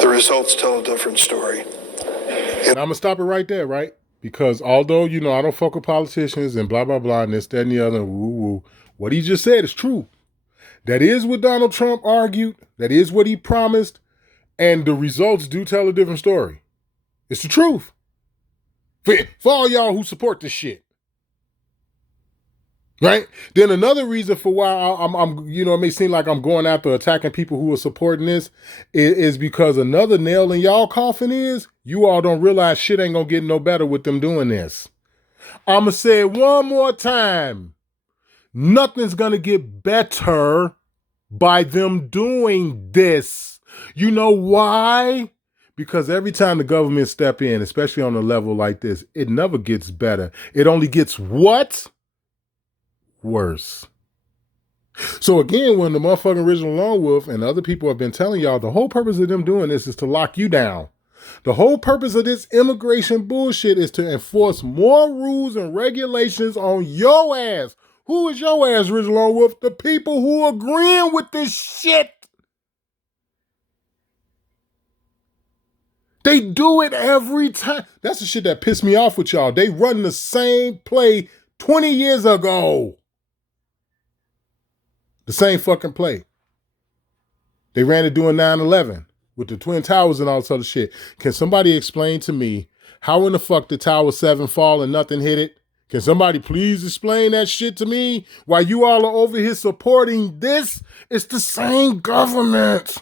The results tell a different story. And I'm going to stop it right there, right? Because although, I don't fuck with politicians and blah, blah, blah, and this, that, and the other, woo, woo, what he just said is true. That is what Donald Trump argued. That is what he promised. And the results do tell a different story. It's the truth. For all y'all who support this shit. Right? Then another reason for why I'm it may seem like I'm going after attacking people who are supporting this is because another nail in y'all coffin is you all don't realize shit ain't gonna get no better with them doing this. I'm gonna say it one more time. Nothing's gonna get better by them doing this. You know why? Because every time the government step in, especially on a level like this, it never gets better. It only gets what? Worse. So again, when the motherfucking original Lone Wolf and other people have been telling y'all the whole purpose of them doing this is to lock you down. The whole purpose of this immigration bullshit is to enforce more rules and regulations on your ass. Who is your ass, original Lone Wolf? The people who are agreeing with this shit. They do it every time. That's the shit that pissed me off with y'all. They run the same play 20 years ago. The same fucking play. They ran it during 9/11 with the Twin Towers and all this other shit. Can somebody explain to me how in the fuck did Tower 7 fall and nothing hit it? Can somebody please explain that shit to me? While you all are over here supporting this, it's the same government.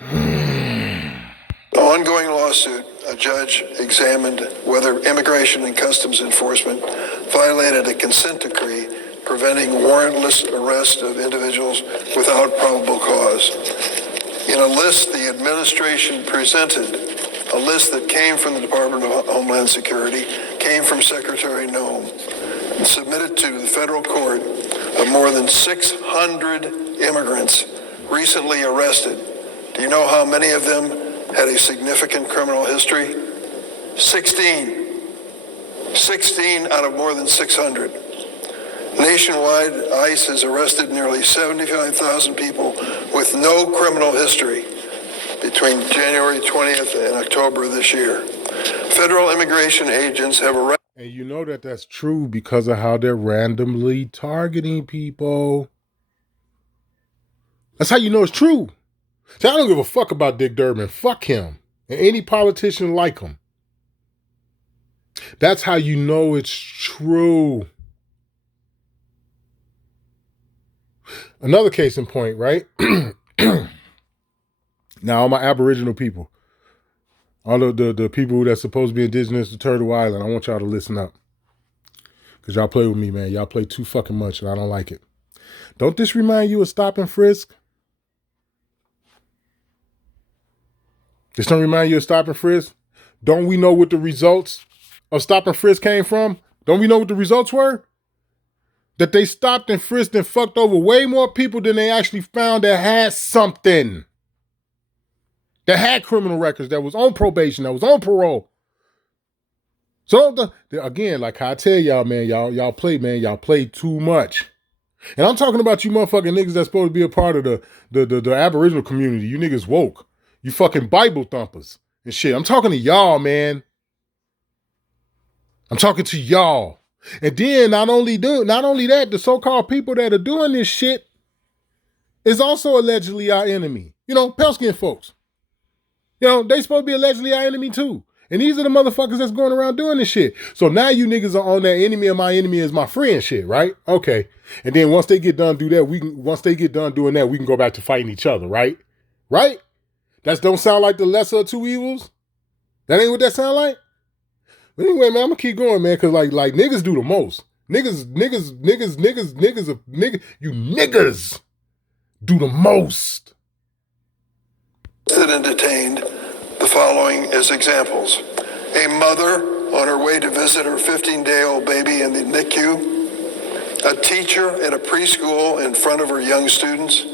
The ongoing lawsuit, a judge examined whether Immigration and Customs Enforcement violated a consent decree preventing warrantless arrest of individuals without probable cause. In a list the administration presented, a list that came from the Department of Homeland Security, came from Secretary Noem, and submitted to the federal court of more than 600 immigrants recently arrested. Do you know how many of them had a significant criminal history? 16. 16 out of more than 600. Nationwide, ICE has arrested nearly 75,000 people with no criminal history between January 20th and October this year. Federal immigration agents have arrested. And you know that that's true because of how they're randomly targeting people. That's how you know it's true. See, I don't give a fuck about Dick Durbin. Fuck him. And any politician like him. That's how you know it's true. Another case in point, right? Now, all my Aboriginal people, all of the people that's supposed to be indigenous to Turtle Island, I want y'all to listen up. Because y'all play with me, man. Y'all play too fucking much, and I don't like it. Don't this remind you of Stop and Frisk? This don't remind you of Stop and Frisk? Don't we know what the results of Stop and Frisk came from? Don't we know what the results were? That they stopped and frisked and fucked over way more people than they actually found that had something. That had criminal records, that was on probation, that was on parole. So again, like I tell y'all, man, y'all play, man, y'all play too much. And I'm talking about you motherfucking niggas that's supposed to be a part of the Aboriginal community. You niggas woke. You fucking Bible thumpers and shit. I'm talking to y'all, man. I'm talking to y'all. And then not only that, the so-called people that are doing this shit is also allegedly our enemy. You know, pale skin folks. You know, they supposed to be allegedly our enemy too. And these are the motherfuckers that's going around doing this shit. So now you niggas are on that enemy of my enemy is my friend shit, right? Okay. And then once they get done doing that, we can go back to fighting each other, right? Right? That don't sound like the lesser of two evils? That ain't what that sound like? But anyway, man, I'm gonna keep going, man, cause like niggas do the most. Niggas do the most. And detained, the following as examples. A mother on her way to visit her 15-day-old baby in the NICU. A teacher at a preschool in front of her young students.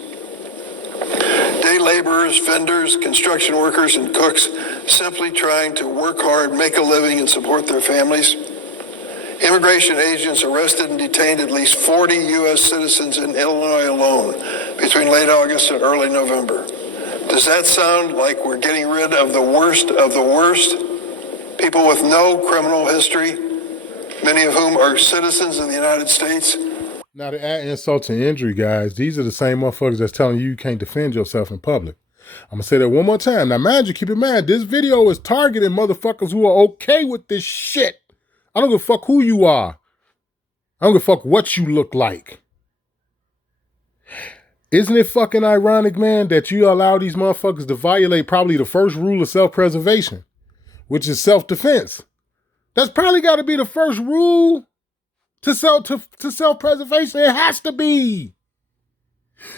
Day laborers, vendors, construction workers, and cooks simply trying to work hard, make a living, and support their families. Immigration agents arrested and detained at least 40 U.S. citizens in Illinois alone between late August and early November. Does that sound like we're getting rid of the worst of the worst? People with no criminal history, many of whom are citizens of the United States. Now, to add insult to injury, guys, these are the same motherfuckers that's telling you can't defend yourself in public. I'm going to say that one more time. Now, mind you, keep in mind, this video is targeting motherfuckers who are okay with this shit. I don't give a fuck who you are. I don't give a fuck what you look like. Isn't it fucking ironic, man, that you allow these motherfuckers to violate probably the first rule of self-preservation, which is self-defense? That's probably got to be the first rule to self-preservation. It has to be.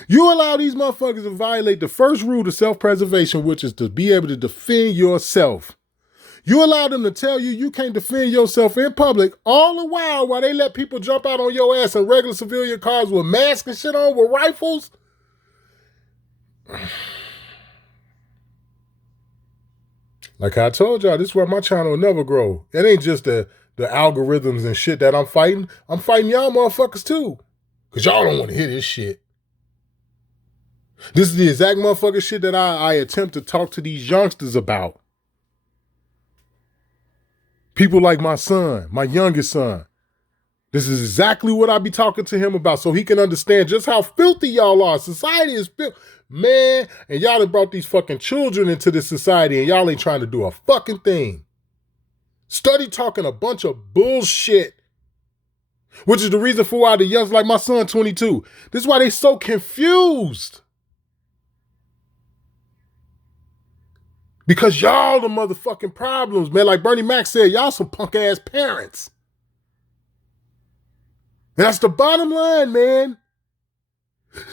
You allow these motherfuckers to violate the first rule to self-preservation, which is to be able to defend yourself. You allow them to tell you you can't defend yourself in public all the while they let people jump out on your ass in regular civilian cars with masks and shit on with rifles. Like I told y'all, this is why my channel will never grow. It ain't just the algorithms and shit that I'm fighting. I'm fighting y'all motherfuckers too. Because y'all don't want to hear this shit. This is the exact motherfucking shit that I attempt to talk to these youngsters about. People like my son, my youngest son. This is exactly what I be talking to him about so he can understand just how filthy y'all are. Society is filthy. Man, and y'all have brought these fucking children into this society and y'all ain't trying to do a fucking thing. Study talking a bunch of bullshit. Which is the reason for why the youngsters like my son, 22. This is why they so confused. Because y'all the motherfucking problems, man. Like Bernie Mac said, y'all some punk ass parents. And that's the bottom line, man.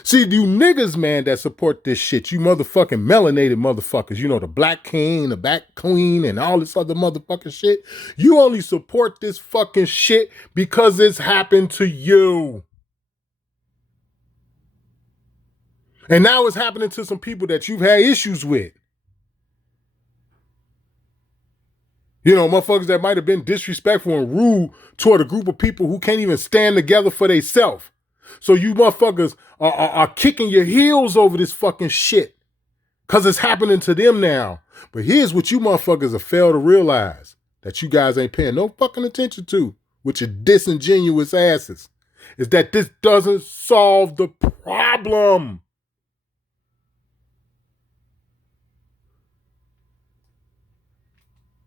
See, you niggas, man, that support this shit, you motherfucking melanated motherfuckers, you know, the black king, the black queen, and all this other motherfucking shit, you only support this fucking shit because it's happened to you. And now it's happening to some people that you've had issues with. You know, motherfuckers that might have been disrespectful and rude toward a group of people who can't even stand together for themselves. So you motherfuckers are kicking your heels over this fucking shit. Because it's happening to them now. But here's what you motherfuckers have failed to realize. That you guys ain't paying no fucking attention to. With your disingenuous asses. Is that this doesn't solve the problem.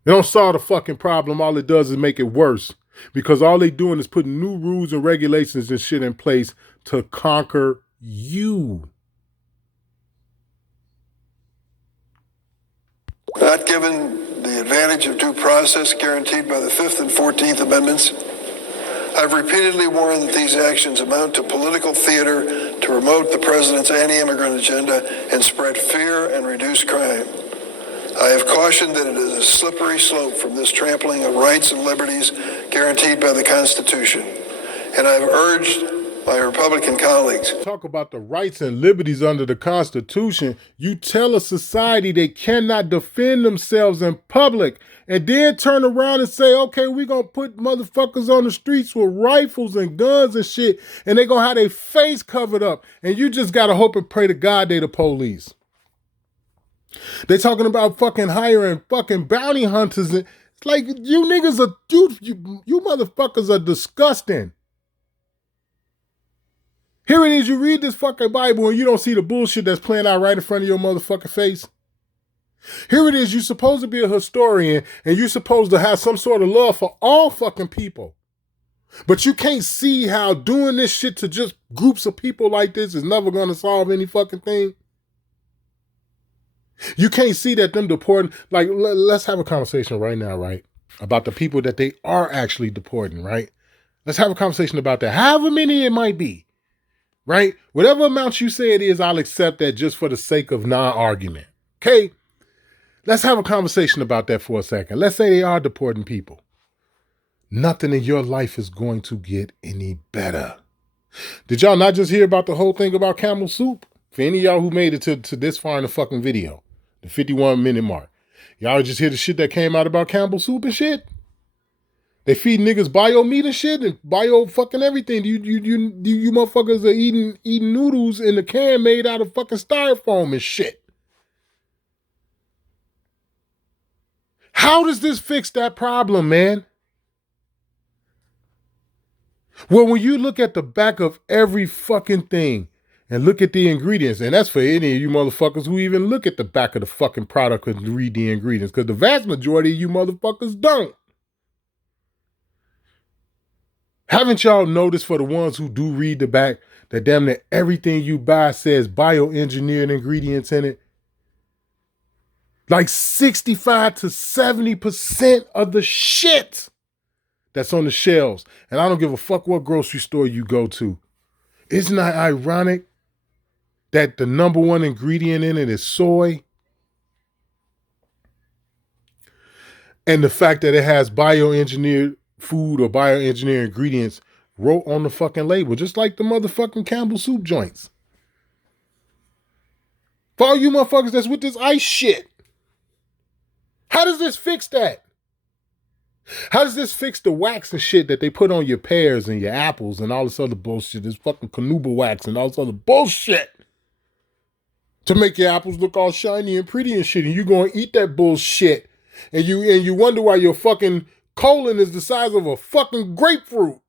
It don't solve the fucking problem. All it does is make it worse. Because all they doing is putting new rules and regulations and shit in place to conquer you. Not given the advantage of due process guaranteed by the 5th and 14th Amendments, I've repeatedly warned that these actions amount to political theater to promote the president's anti-immigrant agenda and spread fear and reduce crime. I have cautioned that it is a slippery slope from this trampling of rights and liberties guaranteed by the Constitution. And I've urged my Republican colleagues. Talk about the rights and liberties under the Constitution. You tell a society they cannot defend themselves in public and then turn around and say, okay, we're going to put motherfuckers on the streets with rifles and guns and shit, and they're going to have their face covered up. And you just got to hope and pray to God they the police. They talking about fucking hiring fucking bounty hunters. And it's like, you niggas are, you motherfuckers are disgusting. Here it is, you read this fucking Bible and you don't see the bullshit that's playing out right in front of your motherfucking face. Here it is, you're supposed to be a historian and you're supposed to have some sort of love for all fucking people. But you can't see how doing this shit to just groups of people like this is never going to solve any fucking thing. You can't see that them deporting, like, let's have a conversation right now, right? About the people that they are actually deporting, right? Let's have a conversation about that. However many it might be, right? Whatever amount you say it is, I'll accept that just for the sake of non-argument, okay? Let's have a conversation about that for a second. Let's say they are deporting people. Nothing in your life is going to get any better. Did y'all not just hear about the whole thing about Camel Soup? For any of y'all who made it to this far in the fucking video, the 51-minute mark, y'all just hear the shit that came out about Campbell Soup and shit? They feed niggas bio meat and shit and bio fucking everything. You motherfuckers are eating noodles in a can made out of fucking styrofoam and shit. How does this fix that problem, man? Well, when you look at the back of every fucking thing and look at the ingredients, and that's for any of you motherfuckers who even look at the back of the fucking product and read the ingredients, because the vast majority of you motherfuckers don't. Haven't y'all noticed, for the ones who do read the back, that damn near everything you buy says bioengineered ingredients in it? Like 65 to 70% of the shit that's on the shelves. And I don't give a fuck what grocery store you go to. Isn't that ironic that the number one ingredient in it is soy? And the fact that it has bioengineered food or bioengineered ingredients wrote on the fucking label, just like the motherfucking Campbell Soup joints. For all you motherfuckers that's with this ice shit, how does this fix that? How does this fix the wax and shit that they put on your pears and your apples and all this other bullshit, this fucking carnauba wax and all this other bullshit to make your apples look all shiny and pretty and shit, and you gonna eat that bullshit and you wonder why your fucking colon is the size of a fucking grapefruit.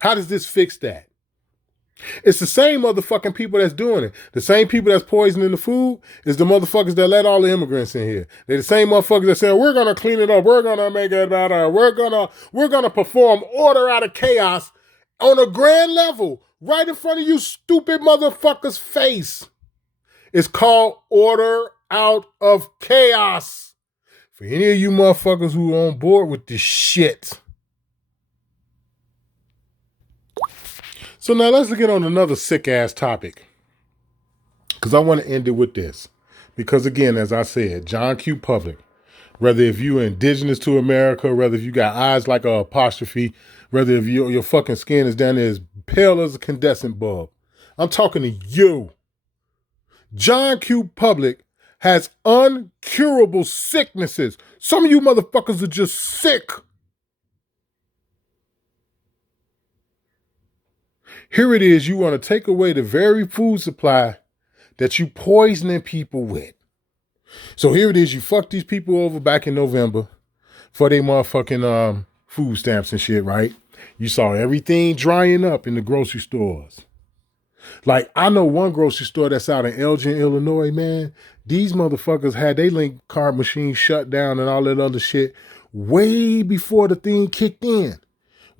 How does this fix that? It's the same motherfucking people that's doing it. The same people that's poisoning the food is the motherfuckers that let all the immigrants in here. They're the same motherfuckers that say, we're going to clean it up. We're going to make it better. We're going to perform order out of chaos on a grand level right in front of you stupid motherfuckers' face. It's called order out of chaos. For any of you motherfuckers who are on board with this shit. So now let's get on another sick-ass topic, because I want to end it with this. Because again, as I said, John Q. Public, whether if you're indigenous to America, whether if you got eyes like a apostrophe, whether if your fucking skin is down there as pale as a incandescent bulb, I'm talking to you. John Q. Public has uncurable sicknesses. Some of you motherfuckers are just sick. Here it is, you want to take away the very food supply that you poisoning people with. So here it is, you fuck these people over back in November for their motherfucking food stamps and shit, right? You saw everything drying up in the grocery stores. Like, I know one grocery store that's out in Elgin, Illinois, man. These motherfuckers had their link card machine shut down and all that other shit way before the thing kicked in.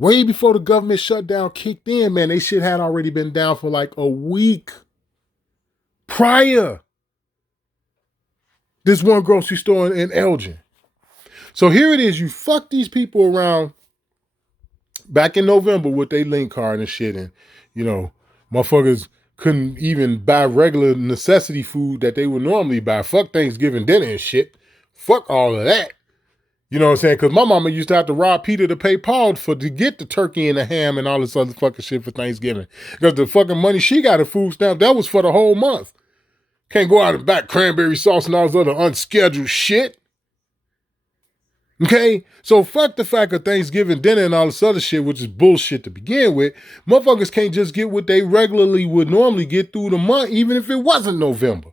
Way before the government shutdown kicked in, man, they shit had already been down for like a week. prior. This one grocery store in Elgin. So here it is. You fuck these people around back in November with their link card and shit. And, you know, motherfuckers couldn't even buy regular necessity food that they would normally buy. Fuck Thanksgiving dinner and shit. Fuck all of that. You know what I'm saying? Because my mama used to have to rob Peter to pay Paul to get the turkey and the ham and all this other fucking shit for Thanksgiving. Because the fucking money she got in food stamp, that was for the whole month. Can't go out and buy cranberry sauce and all this other unscheduled shit. Okay? So fuck the fact of Thanksgiving dinner and all this other shit, which is bullshit to begin with. Motherfuckers can't just get what they regularly would normally get through the month, even if it wasn't November.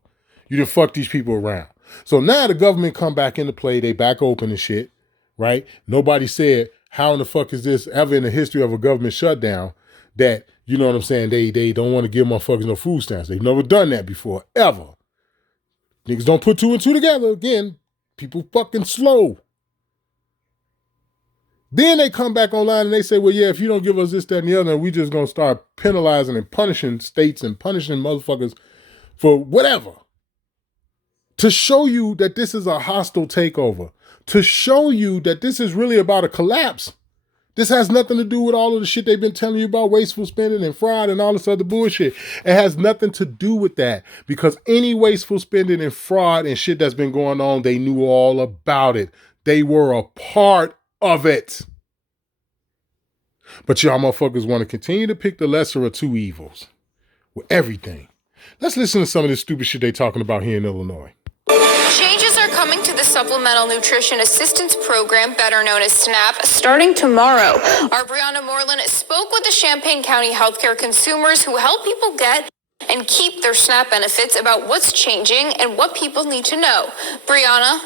You done fuck these people around. So now the government come back into play. They back open and shit, right? Nobody said, how in the fuck is this ever in the history of a government shutdown that, you know what I'm saying, they don't want to give motherfuckers no food stamps. They've never done that before, ever. Niggas don't put two and two together. Again, people fucking slow. Then they come back online and they say, well, yeah, if you don't give us this, that, and the other, we just going to start penalizing and punishing states and punishing motherfuckers for whatever. To show you that this is a hostile takeover. To show you that this is really about a collapse. This has nothing to do with all of the shit they've been telling you about wasteful spending and fraud and all this other bullshit. It has nothing to do with that, because any wasteful spending and fraud and shit that's been going on, they knew all about it. They were a part of it. But y'all motherfuckers want to continue to pick the lesser of two evils with everything. Let's listen to some of this stupid shit they talking about here in Illinois. Changes are coming to the Supplemental Nutrition Assistance Program, better known as SNAP, starting tomorrow. Our Brianna Moreland spoke with the Champaign County healthcare consumers who help people get and keep their SNAP benefits about what's changing and what people need to know. Brianna?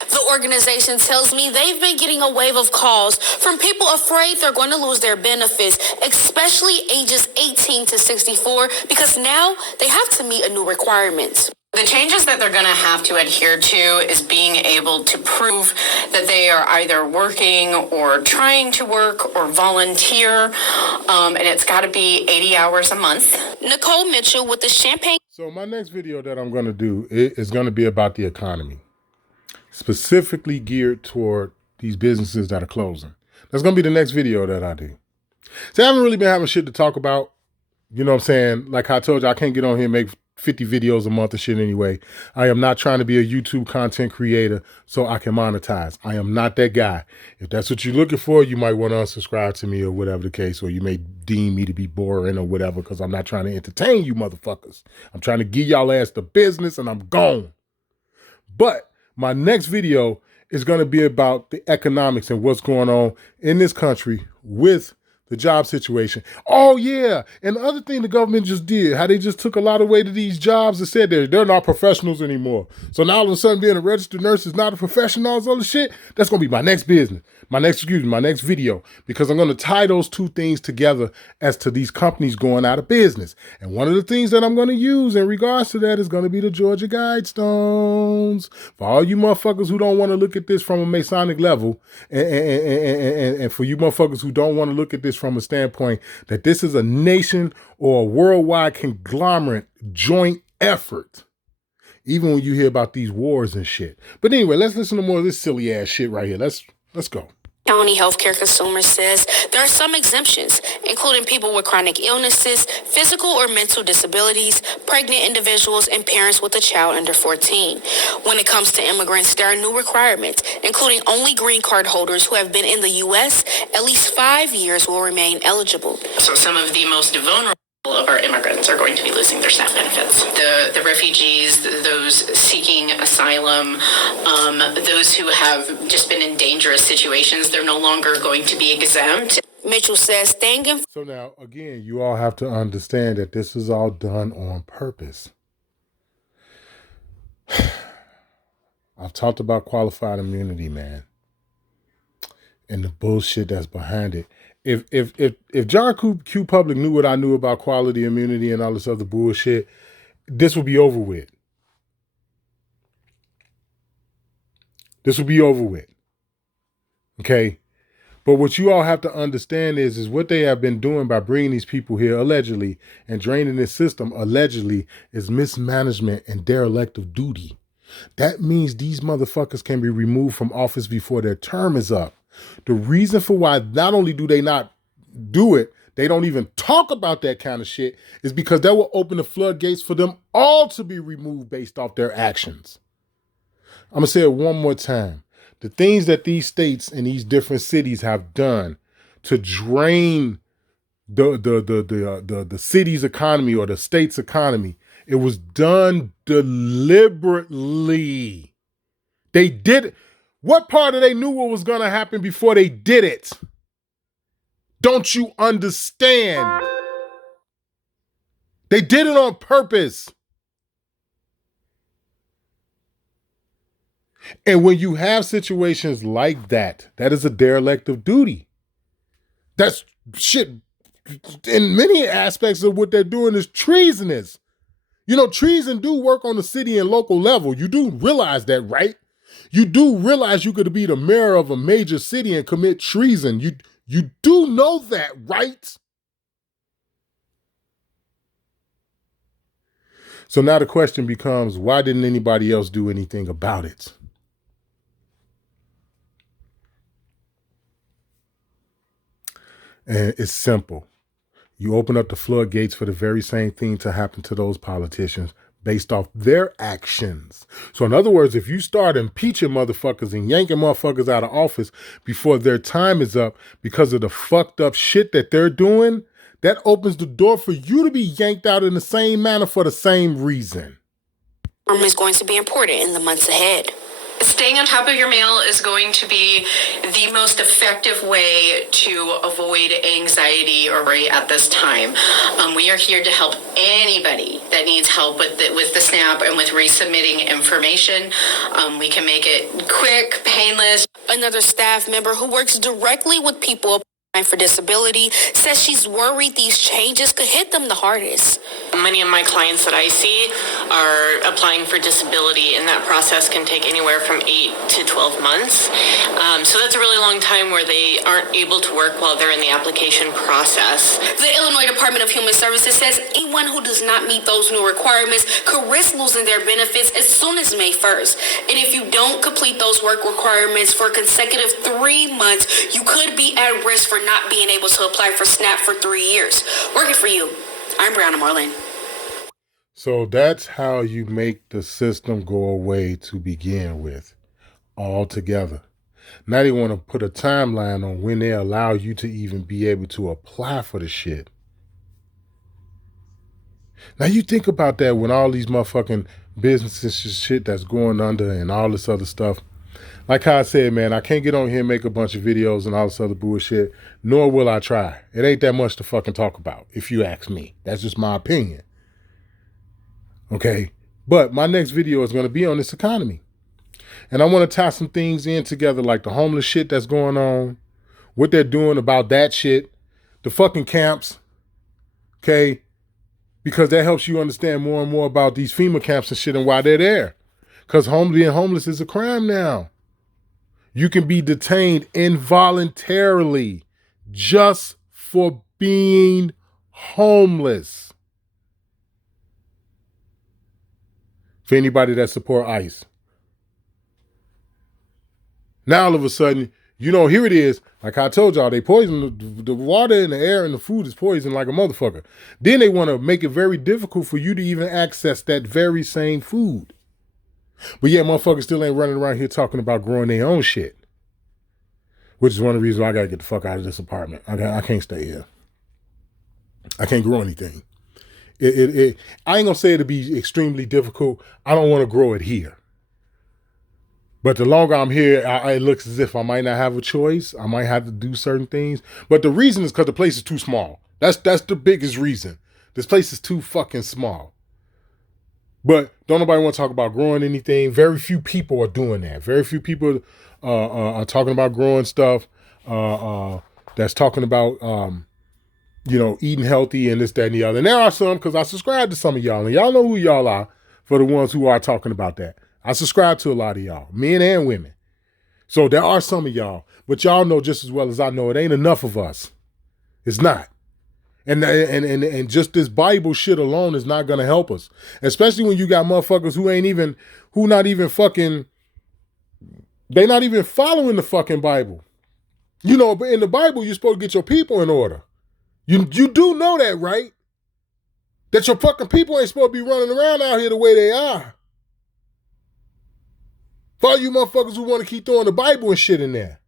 The organization tells me they've been getting a wave of calls from people afraid they're going to lose their benefits, especially ages 18 to 64, because now they have to meet a new requirement. The changes that they're going to have to adhere to is being able to prove that they are either working or trying to work or volunteer, and it's got to be 80 hours a month. Nicole Mitchell with the Champaign. So my next video that I'm going to do is going to be about the economy, specifically geared toward these businesses that are closing. That's going to be the next video that I do. So I haven't really been having shit to talk about. You know what I'm saying? Like I told you, I can't get on here and make 50 videos a month of shit anyway. I am not trying to be a YouTube content creator so I can monetize. I am not that guy. If that's what you're looking for, you might want to unsubscribe to me or whatever the case, or you may deem me to be boring or whatever, because I'm not trying to entertain you motherfuckers. I'm trying to give y'all ass the business and I'm gone. But my next video is going to be about the economics and what's going on in this country with the job situation. Oh, yeah. And the other thing the government just did, how they just took a lot away to these jobs and said they're not professionals anymore. So now all of a sudden being a registered nurse is not a professional, all this other shit. That's going to be my next business. My next video, because I'm going to tie those two things together as to these companies going out of business. And one of the things that I'm going to use in regards to that is going to be the Georgia Guidestones. For all you motherfuckers who don't want to look at this from a Masonic level, and for you motherfuckers who don't want to look at this from a standpoint that this is a nation or a worldwide conglomerate joint effort, even when you hear about these wars and shit. But anyway, let's listen to more of this silly ass shit right here. Let's go. County healthcare consumer says there are some exemptions, including people with chronic illnesses, physical or mental disabilities, pregnant individuals, and parents with a child under 14. When it comes to immigrants, there are new requirements, including only green card holders who have been in the U.S. at least 5 years will remain eligible. So some of the most vulnerable of our immigrants are going to be losing their SNAP benefits. The refugees, those seeking asylum, those who have just been in dangerous situations, they're no longer going to be exempt. Mitchell says staying in. So now, again, you all have to understand that this is all done on purpose. I've talked about qualified immunity, man, and the bullshit that's behind it. If John Q. Public knew what I knew about quality immunity and all this other bullshit, this would be over with. This would be over with. Okay? But what you all have to understand is what they have been doing by bringing these people here allegedly and draining this system allegedly is mismanagement and derelict of duty. That means these motherfuckers can be removed from office before their term is up. The reason for why not only do they not do it, they don't even talk about that kind of shit, is because that will open the floodgates for them all to be removed based off their actions. I'm going to say it one more time. The things that these states and these different cities have done to drain the city's economy or the state's economy, it was done deliberately. They did it. What part of they knew what was going to happen before they did it? Don't you understand? They did it on purpose. And when you have situations like that, that is a derelict of duty. That's shit. In many aspects of what they're doing is treasonous. You know, treason do work on the city and local level. You do realize that, right? You do realize you could be the mayor of a major city and commit treason. You do know that, right? So now the question becomes, why didn't anybody else do anything about it? And it's simple. You open up the floodgates for the very same thing to happen to those politicians based off their actions. So in other words, if you start impeaching motherfuckers and yanking motherfuckers out of office before their time is up because of the fucked up shit that they're doing, that opens the door for you to be yanked out in the same manner for the same reason. Is going to be important in the months ahead. Staying on top of your mail is going to be the most effective way to avoid anxiety or worry at this time. We are here to help anybody that needs help with the SNAP and with resubmitting information. We can make it quick, painless. Another staff member who works directly with people applying for disability says she's worried these changes could hit them the hardest. Many of my clients that I see are applying for disability, and that process can take anywhere from 8 to 12 months. So that's a really long time where they aren't able to work while they're in the application process. The Illinois Department of Human Services says anyone who does not meet those new requirements could risk losing their benefits as soon as May 1st. And if you don't complete those work requirements for a consecutive 3 months, you could be at risk for not being able to apply for SNAP for 3 years. Working for you, I'm Brianna Marlin. So that's how you make the system go away to begin with, altogether. Now they want to put a timeline on when they allow you to even be able to apply for the shit. Now you think about that when all these motherfucking businesses and shit that's going under and all this other stuff. Like how I said, man, I can't get on here and make a bunch of videos and all this other bullshit, nor will I try. It ain't that much to fucking talk about, if you ask me. That's just my opinion. Okay? But my next video is going to be on this economy. And I want to tie some things in together, like the homeless shit that's going on, what they're doing about that shit, the fucking camps, okay? Because that helps you understand more and more about these FEMA camps and shit and why they're there. Because being homeless is a crime now. You can be detained involuntarily just for being homeless. For anybody that support ICE. Now all of a sudden, here it is. Like I told y'all, they poison the water and the air and the food is poison like a motherfucker. Then they want to make it very difficult for you to even access that very same food. But yeah, motherfuckers still ain't running around here talking about growing their own shit. Which is one of the reasons why I gotta get the fuck out of this apartment. I can't stay here. I can't grow anything. I ain't gonna say it'll be extremely difficult. I don't want to grow it here. But the longer I'm here, it looks as if I might not have a choice. I might have to do certain things. But the reason is because the place is too small. That's the biggest reason. This place is too fucking small. But don't nobody want to talk about growing anything. Very few people are doing that. Very few people are talking about growing stuff. That's talking about, eating healthy and this, that, and the other. And there are some, because I subscribe to some of y'all. And y'all know who y'all are for the ones who are talking about that. I subscribe to a lot of y'all, men and women. So there are some of y'all, but y'all know just as well as I know it ain't enough of us. It's not. And just this Bible shit alone is not gonna help us. Especially when you got motherfuckers who not even fucking, they not even following the fucking Bible. You know, but in the Bible, you're supposed to get your people in order. You do know that, right? That your fucking people ain't supposed to be running around out here the way they are. For all you motherfuckers who want to keep throwing the Bible and shit in there.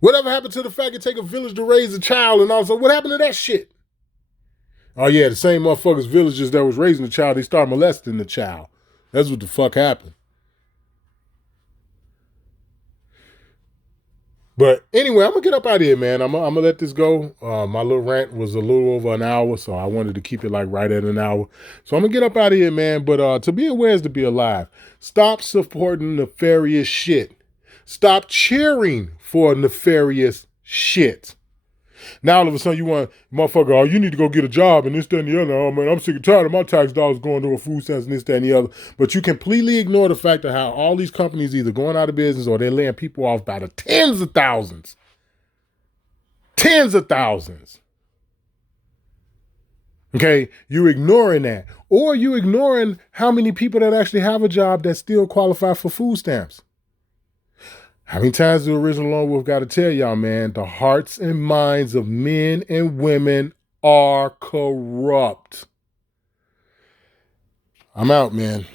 Whatever happened to the fact it take a village to raise a child and also what happened to that shit? Oh yeah, the same motherfuckers villages that was raising the child, they start molesting the child. That's what the fuck happened. But anyway, I'm gonna get up out of here, man. I'm gonna let this go. My little rant was a little over an hour, so I wanted to keep it like right at an hour. So I'm gonna get up out of here, man. But to be aware is to be alive. Stop supporting nefarious shit. Stop cheering for nefarious shit. Now all of a sudden you want, motherfucker, oh, you need to go get a job and this, that, and the other. Oh man, I'm sick and tired of my tax dollars going to a food stamps and this, that, and the other. But you completely ignore the fact of how all these companies either going out of business or they're laying people off by the tens of thousands. Tens of thousands. Okay, you're ignoring that. Or you're ignoring how many people that actually have a job that still qualify for food stamps. How many times the original Lone Wolf got to tell y'all, man, the hearts and minds of men and women are corrupt. I'm out, man.